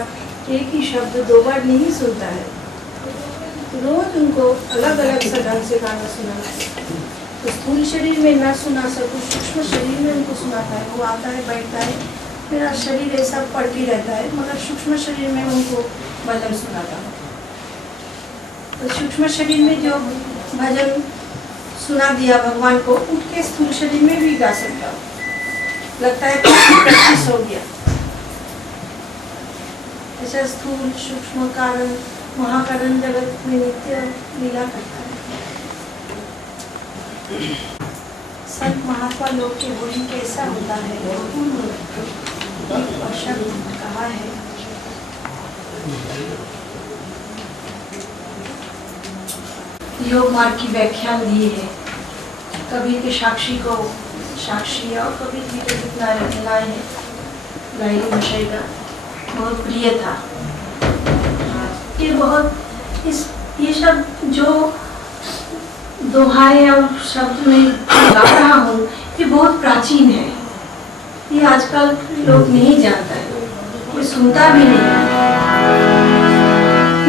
एक ही शब्द 2 बार नहीं सुनता है, रोज उनको अलग अलग सा ढंग से गाना सुनाना है। तो स्थूल शरीर में ना सुना सकूँ, सूक्ष्म शरीर में उनको सुनाता है। वो आता है, बैठता है, मेरा शरीर ऐसा पड़ के रहता है, मगर सूक्ष्म शरीर में उनको भजन सुनाता है। तो सूक्ष्म शरीर में जो भजन सुना दिया भगवान को, उठ के स्थूल शरीर में भी गा सकता हूँ। लगता है प्रैक्टिस हो गया। ऐसा स्थूल सूक्ष्म कारण महाकारण जगत में नित्य लीला करता है। संत महात्मा लोग के होली कैसा होता है, एक शब्द कहा है। योग मार्ग की व्याख्या दी है। कबीर के साक्षी को साक्षी, और कबीर जी के जितना रचनाएं हैं लाइली मशई का बहुत प्रिय था। ये बहुत ये सब जो दोहाए और शब्द में गा रहा हूँ, ये बहुत प्राचीन है। ये आजकल लोग नहीं जानता है, कोई सुनता भी नहीं है।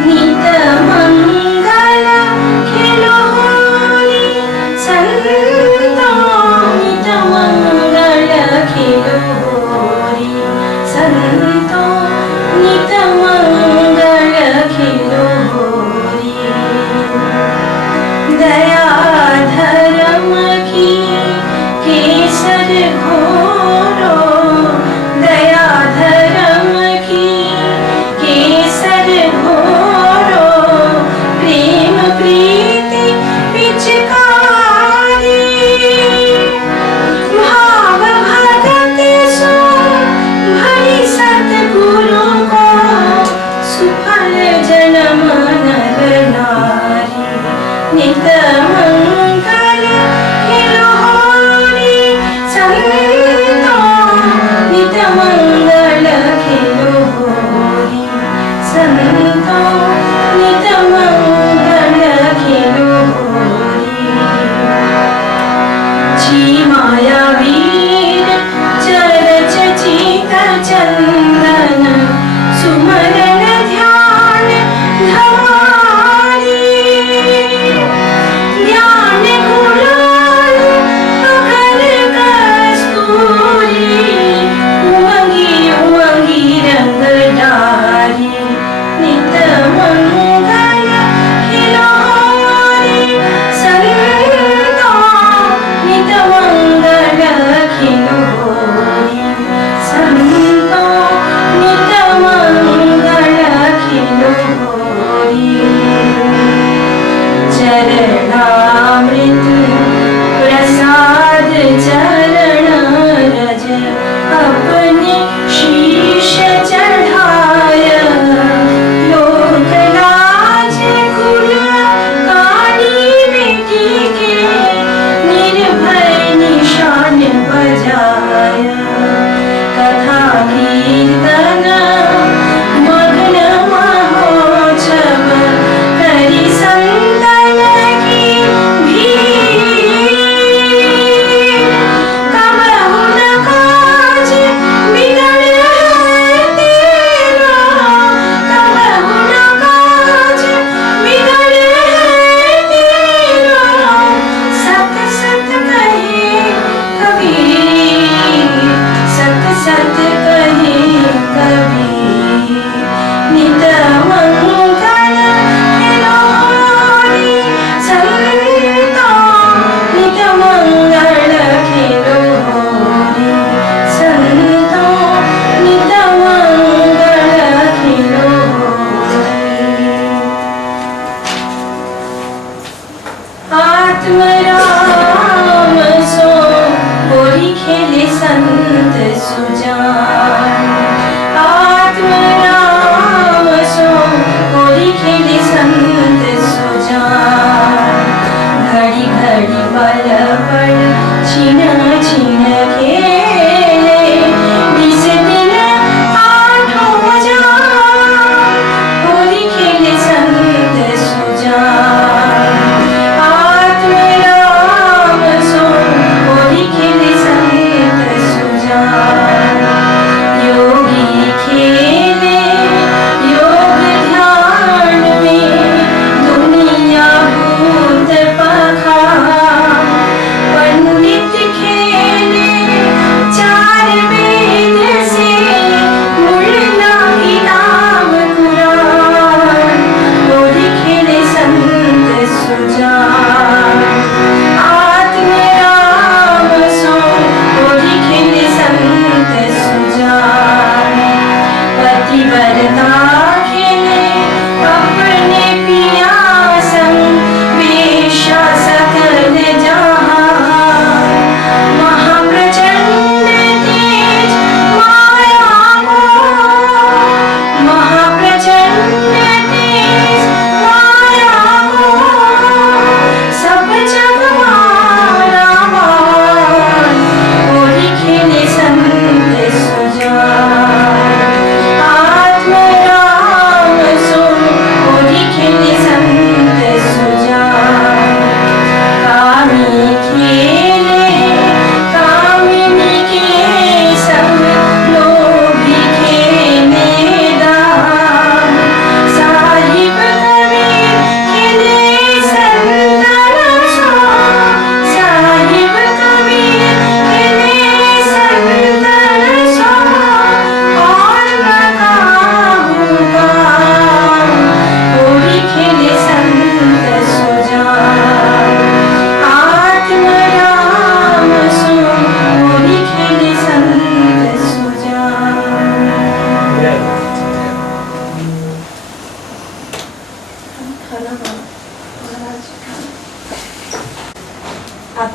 नित मंगल खेलो होली संतो, नित मंगल खेलो होली संतो, नित मंगल खेलो होली। दया धर्म की केसर घोरो, दया धर्म की केसर घोरो,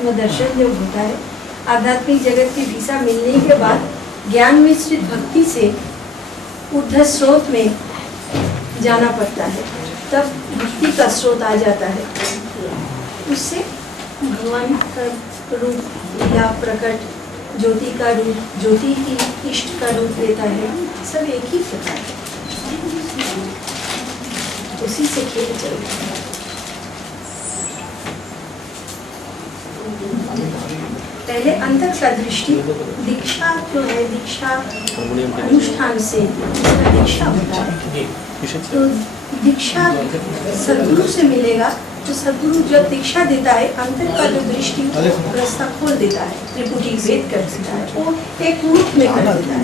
वो दर्शन जब होता है, आध्यात्मिक जगत की दिशा मिलने के बाद ज्ञान मिश्रित भक्ति से ऊर्ध्व स्रोत में जाना पड़ता है, तब भक्ति का स्रोत आ जाता है। उससे भगवान का रूप लीला प्रकट, ज्योति का रूप, ज्योति की इष्ट का रूप लेता है, सब एक ही प्रकार है, उसी से खेल चलता है। पहले अंतर का दृष्टि, दीक्षा जो है, दीक्षा अनुष्ठान से इसका दीक्षा होता है, तो दीक्षा सद्गुरु से मिलेगा, तो सद्गुरु जब दीक्षा देता है, अंतर का जो दृष्टि रास्ता खोल देता है, त्रिपुटी भेद कर देता है, वो एक रूप में कर देता है।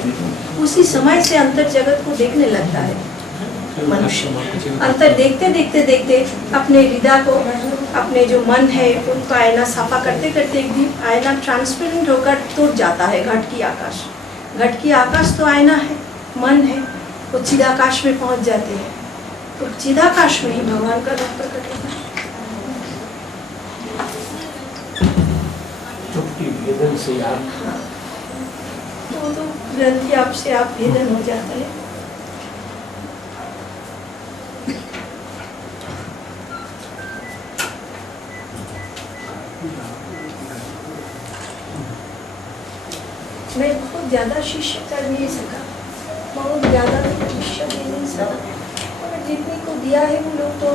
उसी समय से अंतर जगत को देखने लगता है मनुष्य। अंतर देखते देखते देखते अपने हृदय को, अपने जो मन है उनका आईना साफा करते करते एक दिन आईना ट्रांसपेरेंट होकर टूट जाता है। घट की आकाश, घट की आकाश तो आईना है, मन है, वो चिदाकाश में पहुंच जाते हैं, तो चिदाकाश में ही भगवान का रूप प्रकट होता है। भेदन से आप, हाँ, तो ग्रंथि आपसे आप भेदन हो जाता है। मैं बहुत ज़्यादा शिष्य कर नहीं सका, बहुत ज़्यादा शिष्य दे नहीं सका, मगर जितने को दिया है वो लोग तो,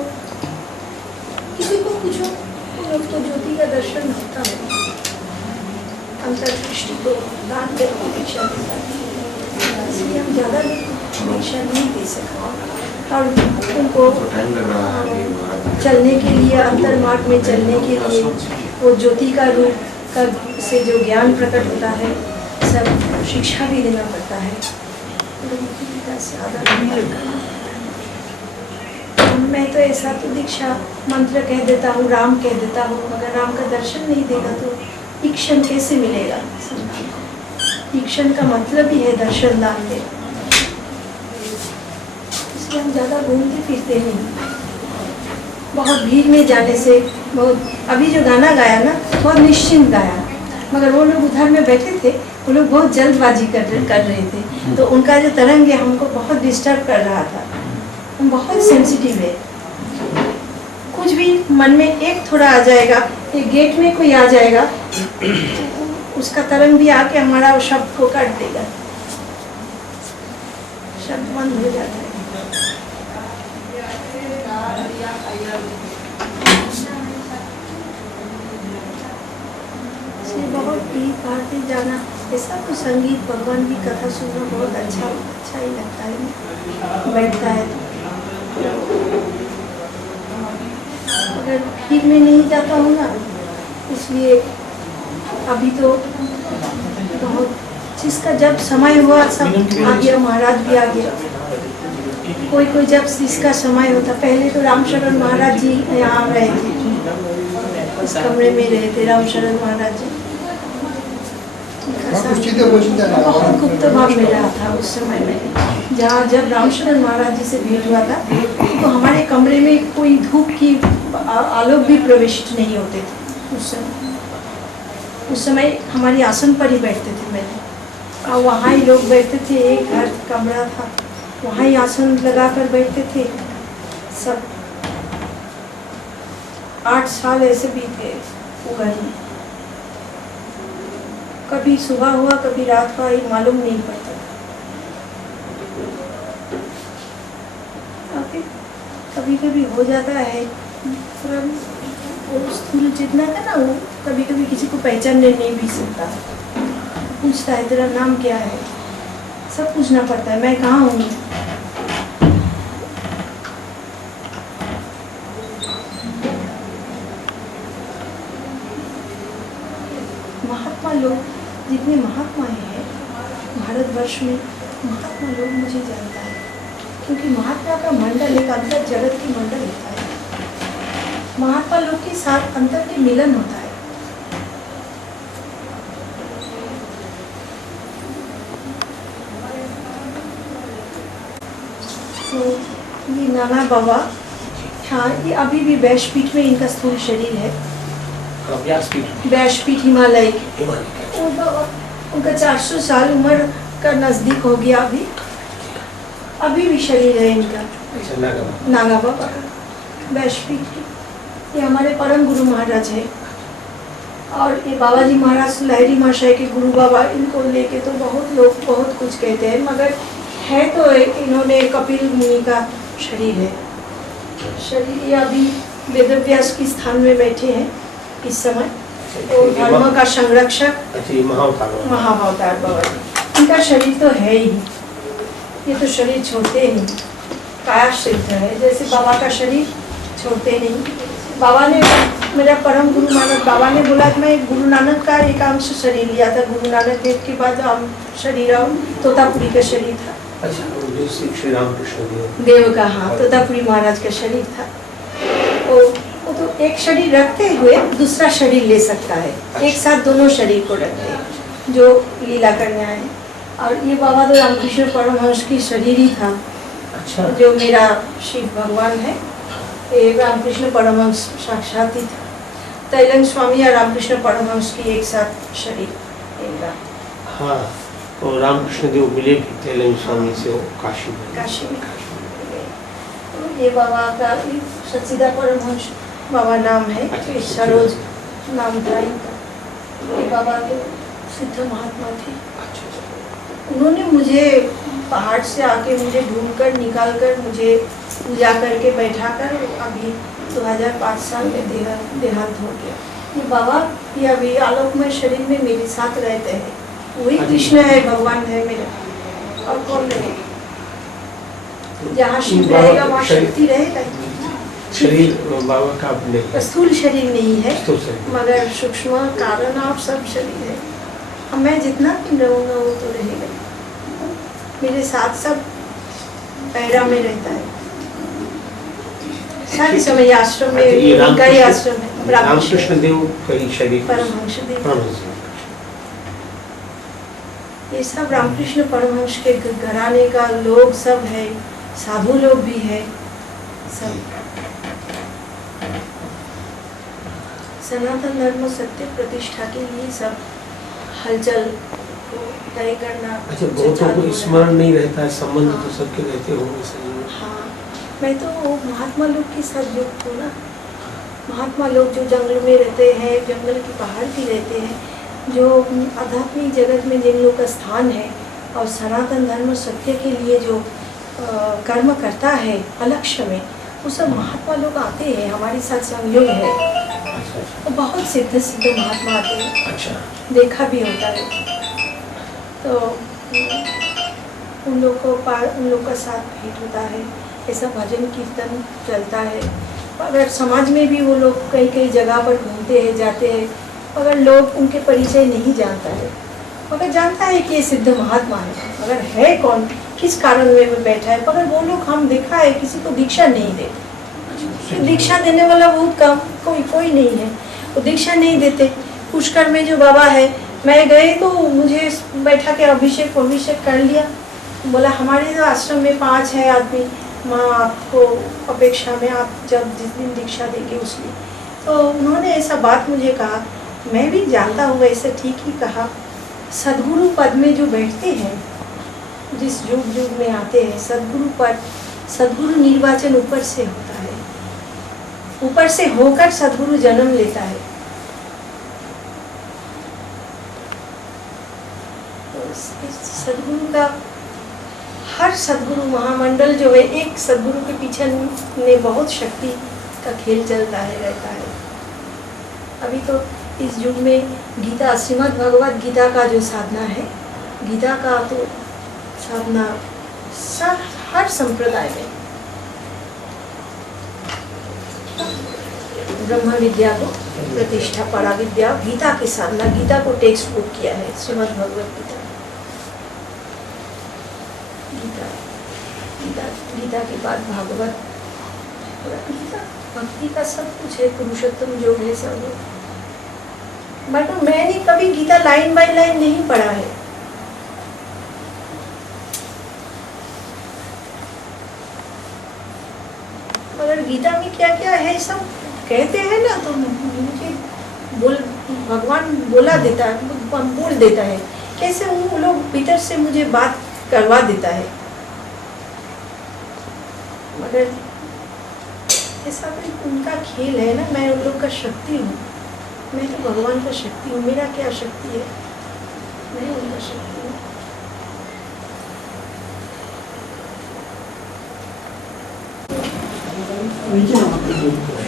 किसी को पूछो वो लोग तो ज्योति का दर्शन होता है, अंतर्दृष्टि को दान करके दीक्षा देता है, इसलिए हम ज़्यादा दीक्षा नहीं दे सका। और उनको चलने के लिए, अंतर्मार्ग में चलने के लिए वो ज्योति का रूप का से जो ज्ञान प्रकट होता है, सब शिक्षा भी देना पड़ता है, मैं तो ऐसा तो दीक्षा मंत्र कह देता हूँ, राम कह देता हूँ, मगर राम का दर्शन नहीं देगा तो ईक्षण कैसे मिलेगा? ईक्षण का मतलब ही है दर्शन दान दे, इसलिए हम ज़्यादा घूमते फिरते नहीं। बहुत भीड़ में जाने से, बहुत अभी जो गाना गाया ना बहुत निश्चिंत गाया, मगर वो लोग उधर में बैठे थे, वो लोग बहुत जल्दबाजी कर रहे थे, तो उनका जो तरंग है हमको बहुत डिस्टर्ब कर रहा था। हम बहुत सेंसिटिव है, कुछ भी मन में एक थोड़ा आ जाएगा, एक गेट में कोई आ जाएगा, उसका तरंग भी आके हमारा वो शब्द को काट देगा, शब्द बंद हो जाता है। बहुत भीड़ भाड़ में जाना, ऐसा तो संगीत भगवान की कथा सुनना बहुत अच्छा ही लगता है, बैठता है तो। अगर भीड़ में नहीं जाता हूँ ना, इसलिए अभी तो बहुत जिसका जब समय हुआ सब आ गया, महाराज भी आ गया, कोई जब जिसका समय होता। पहले तो रामशरण महाराज जी यहाँ रहे थे, इस कमरे में रहे थे रामशरण महाराज जी, बहुत गुप्त भाव में रहा था उस समय में। जहाँ जब रामशरण महाराज जी से भेंट हुआ था तो हमारे कमरे में कोई धूप की आलोक भी प्रविष्ट नहीं होते थे उस समय हमारी आसन पर ही बैठते थे मैंने, और वहाँ ही लोग बैठते थे, एक घर कमरा था, वहाँ ही आसन लगा कर बैठते थे सब। 8 साल ऐसे बीत गए वो घर में, कभी सुबह हुआ कभी रात हुआ ये मालूम नहीं पड़ता। कभी कभी हो जाता है थोड़ा स्थूल जितना का ना, वो कभी कभी किसी को पहचानने नहीं भी सकता, पूछता है तेरा नाम क्या है, सब पूछना पड़ता है, मैं कहाँ हूँ। महात्मा लोग, जितने महात्माएं हैं भारतवर्ष में, महात्मा लोग मुझे जानता है, क्योंकि महात्मा का मंडल एक अंतर जगत की मंडल होता है, महात्मा लोग के साथ अंतर के मिलन होता है। तो ये नाना बाबा, हाँ ये अभी भी वैश्यपीठ में इनका स्थूल शरीर है, व्यासपीठ हिमालय वो बाबा, उनका 400 साल उम्र का नजदीक हो गया अभी भी शरीर है इनका, नागा बाबा का व्यासपीठ। ये हमारे परम गुरु महाराज है। और ये बाबा जी महाराज लहरी महाशय के गुरु बाबा, इनको लेके तो बहुत लोग बहुत कुछ कहते हैं, मगर है तो इन्होंने कपिल मुनि का शरीर है। शरीर ये अभी वेदव्यास के स्थान में बैठे हैं इस समय, और धर्म का संरक्षक महाअवतार बाबा जी। इनका शरीर तो है ही, ये तो शरीर छोड़ते नहीं, काया सिद्ध है, जैसे बाबा का शरीर छोड़ते नहीं। बाबा ने, मेरा परम गुरु नानक बाबा ने बोला कि मैं गुरु नानक का एक अंश शरीर लिया था। गुरु नानक देव के बाद हम शरीर तोतापुरी का शरीर था। श्री रामकृष्ण देव का, हाँ, तोतापुरी महाराज का शरीर था। वो तो एक शरीर रखते हुए दूसरा शरीर ले सकता है, एक साथ दोनों शरीर को रखते हैं जो लीला करने आए। और ये बाबा तो रामकृष्ण परमहंस की शरीर ही था। अच्छा। जो मेरा शिव भगवान है, ये रामकृष्ण परमहंस साक्षात ही था। तैलंग स्वामी या रामकृष्ण परमहंस की एक साथ शरीर इनका। हाँ, और रामकृष्ण देव मिले भी तैलंग स्वामी से काशी में। तो ये बाबा का सच्चिदा परमहंस बाबा नाम है। अच्छा, सरोज नाम था इनका। ये बाबा तो सिद्ध महात्मा थे। उन्होंने मुझे पहाड़ से आके मुझे ढूंढकर निकालकर मुझे पूजा करके बैठा कर अभी 2005 साल में देहांत हो गया। ये बाबा ये अभी आलोकमय शरीर में मेरे साथ रहते हैं। वही कृष्ण है, भगवान है मेरा, और कौन रहेगा? जहाँ शिव रहेगा वहाँ शक्ति रहेगा। शरीर बाबा का स्थूल शरीर नहीं है, मगर सूक्ष्म कारण आप सब शरीर है। अब मैं जितना भी रहूँगा वो तो रहेगा, मेरे साथ सब पैरा में रहता है। सारे समय आश्रम में, इनका ही आश्रम है। रामकृष्ण देव का शरीर परमहंस देव, ये सब रामकृष्ण परमहंस के घराने का लोग सब है, साधु लोग भी है सब। सनातन धर्म सत्य प्रतिष्ठा के लिए सब हलचल को तय करना। अच्छा, बहुतों को स्मरण नहीं रहता है, संबंध तो सबके रहते होंगे। हाँ, मैं तो महात्मा लोग के साथ युक्त हूँ ना। महात्मा लोग जो जंगल में रहते हैं, जंगल की पहाड़ भी रहते हैं, जो आध्यात्मिक जगत में जिन लोग का स्थान है और सनातन धर्म सत्य के लिए जो कर्म करता है अलक्ष्य में, वो सब महात्मा लोग आते हैं, हमारे साथ संयोग है। तो बहुत सिद्ध सिद्ध महात्मा आते हैं। अच्छा, देखा भी होता है। तो उन लोग का साथ भेंट होता है, ऐसा भजन कीर्तन चलता है। अगर समाज में भी वो लोग कई कई जगह पर घूमते हैं, जाते हैं, अगर लोग उनके परिचय नहीं जानता है, मगर जानता है कि ये सिद्ध महात्मा है, अगर है कौन, किस कारण में वो बैठा है, मगर वो लोग हम देखा है किसी को दीक्षा नहीं देते। दीक्षा देने वाला बहुत कम, कोई नहीं है, वो दीक्षा नहीं देते। पुष्कर में जो बाबा है, मैं गई तो मुझे बैठा के अभिषेक कर लिया। बोला हमारे जो आश्रम में 5 है आदमी, माँ आपको अपेक्षा में आप जब जिस दिन दीक्षा देंगे उसमें। तो उन्होंने ऐसा बात मुझे कहा, मैं भी जानता हूँ वैसे ठीक ही कहा। सद्गुरु पद में जो बैठते हैं, जिस युग में आते हैं सद्गुरु पद, सद्गुरु निर्वाचन ऊपर से होता है, ऊपर से होकर सद्गुरु जन्म लेता है। तो सद्गुरु का हर सद्गुरु महामंडल जो है, एक सद्गुरु के पीछे में बहुत शक्ति का खेल चलता है, रहता है। अभी तो इस युग में गीता, श्रीमद् भगवद गीता का जो साधना है, गीता का तो साधना सब हर संप्रदाय में, ब्रह्म विद्या को प्रतिष्ठा, परा विद्या, गीता की साधना, गीता को टेक्स्ट बुक किया है श्रीमद् भगवद गीता। गीता के बाद भागवत, गीता भक्ति का सब कुछ है, पुरुषोत्तम योग है सब। बट मैंने कभी गीता लाइन बाय लाइन नहीं पढ़ा है। मगर गीता में क्या क्या है सब कहते हैं ना, तो मुझे भगवान बोला देता है, बोल देता है, कैसे वो लोग भीतर से मुझे बात करवा देता है। मगर ऐसा भी उनका खेल है ना, मैं उन लोग का शक्ति हूँ, मैं तो भगवान का शक्ति हूँ, मेरा क्या शक्ति है, मैं उनका शक्ति हूँ। नीचे नमक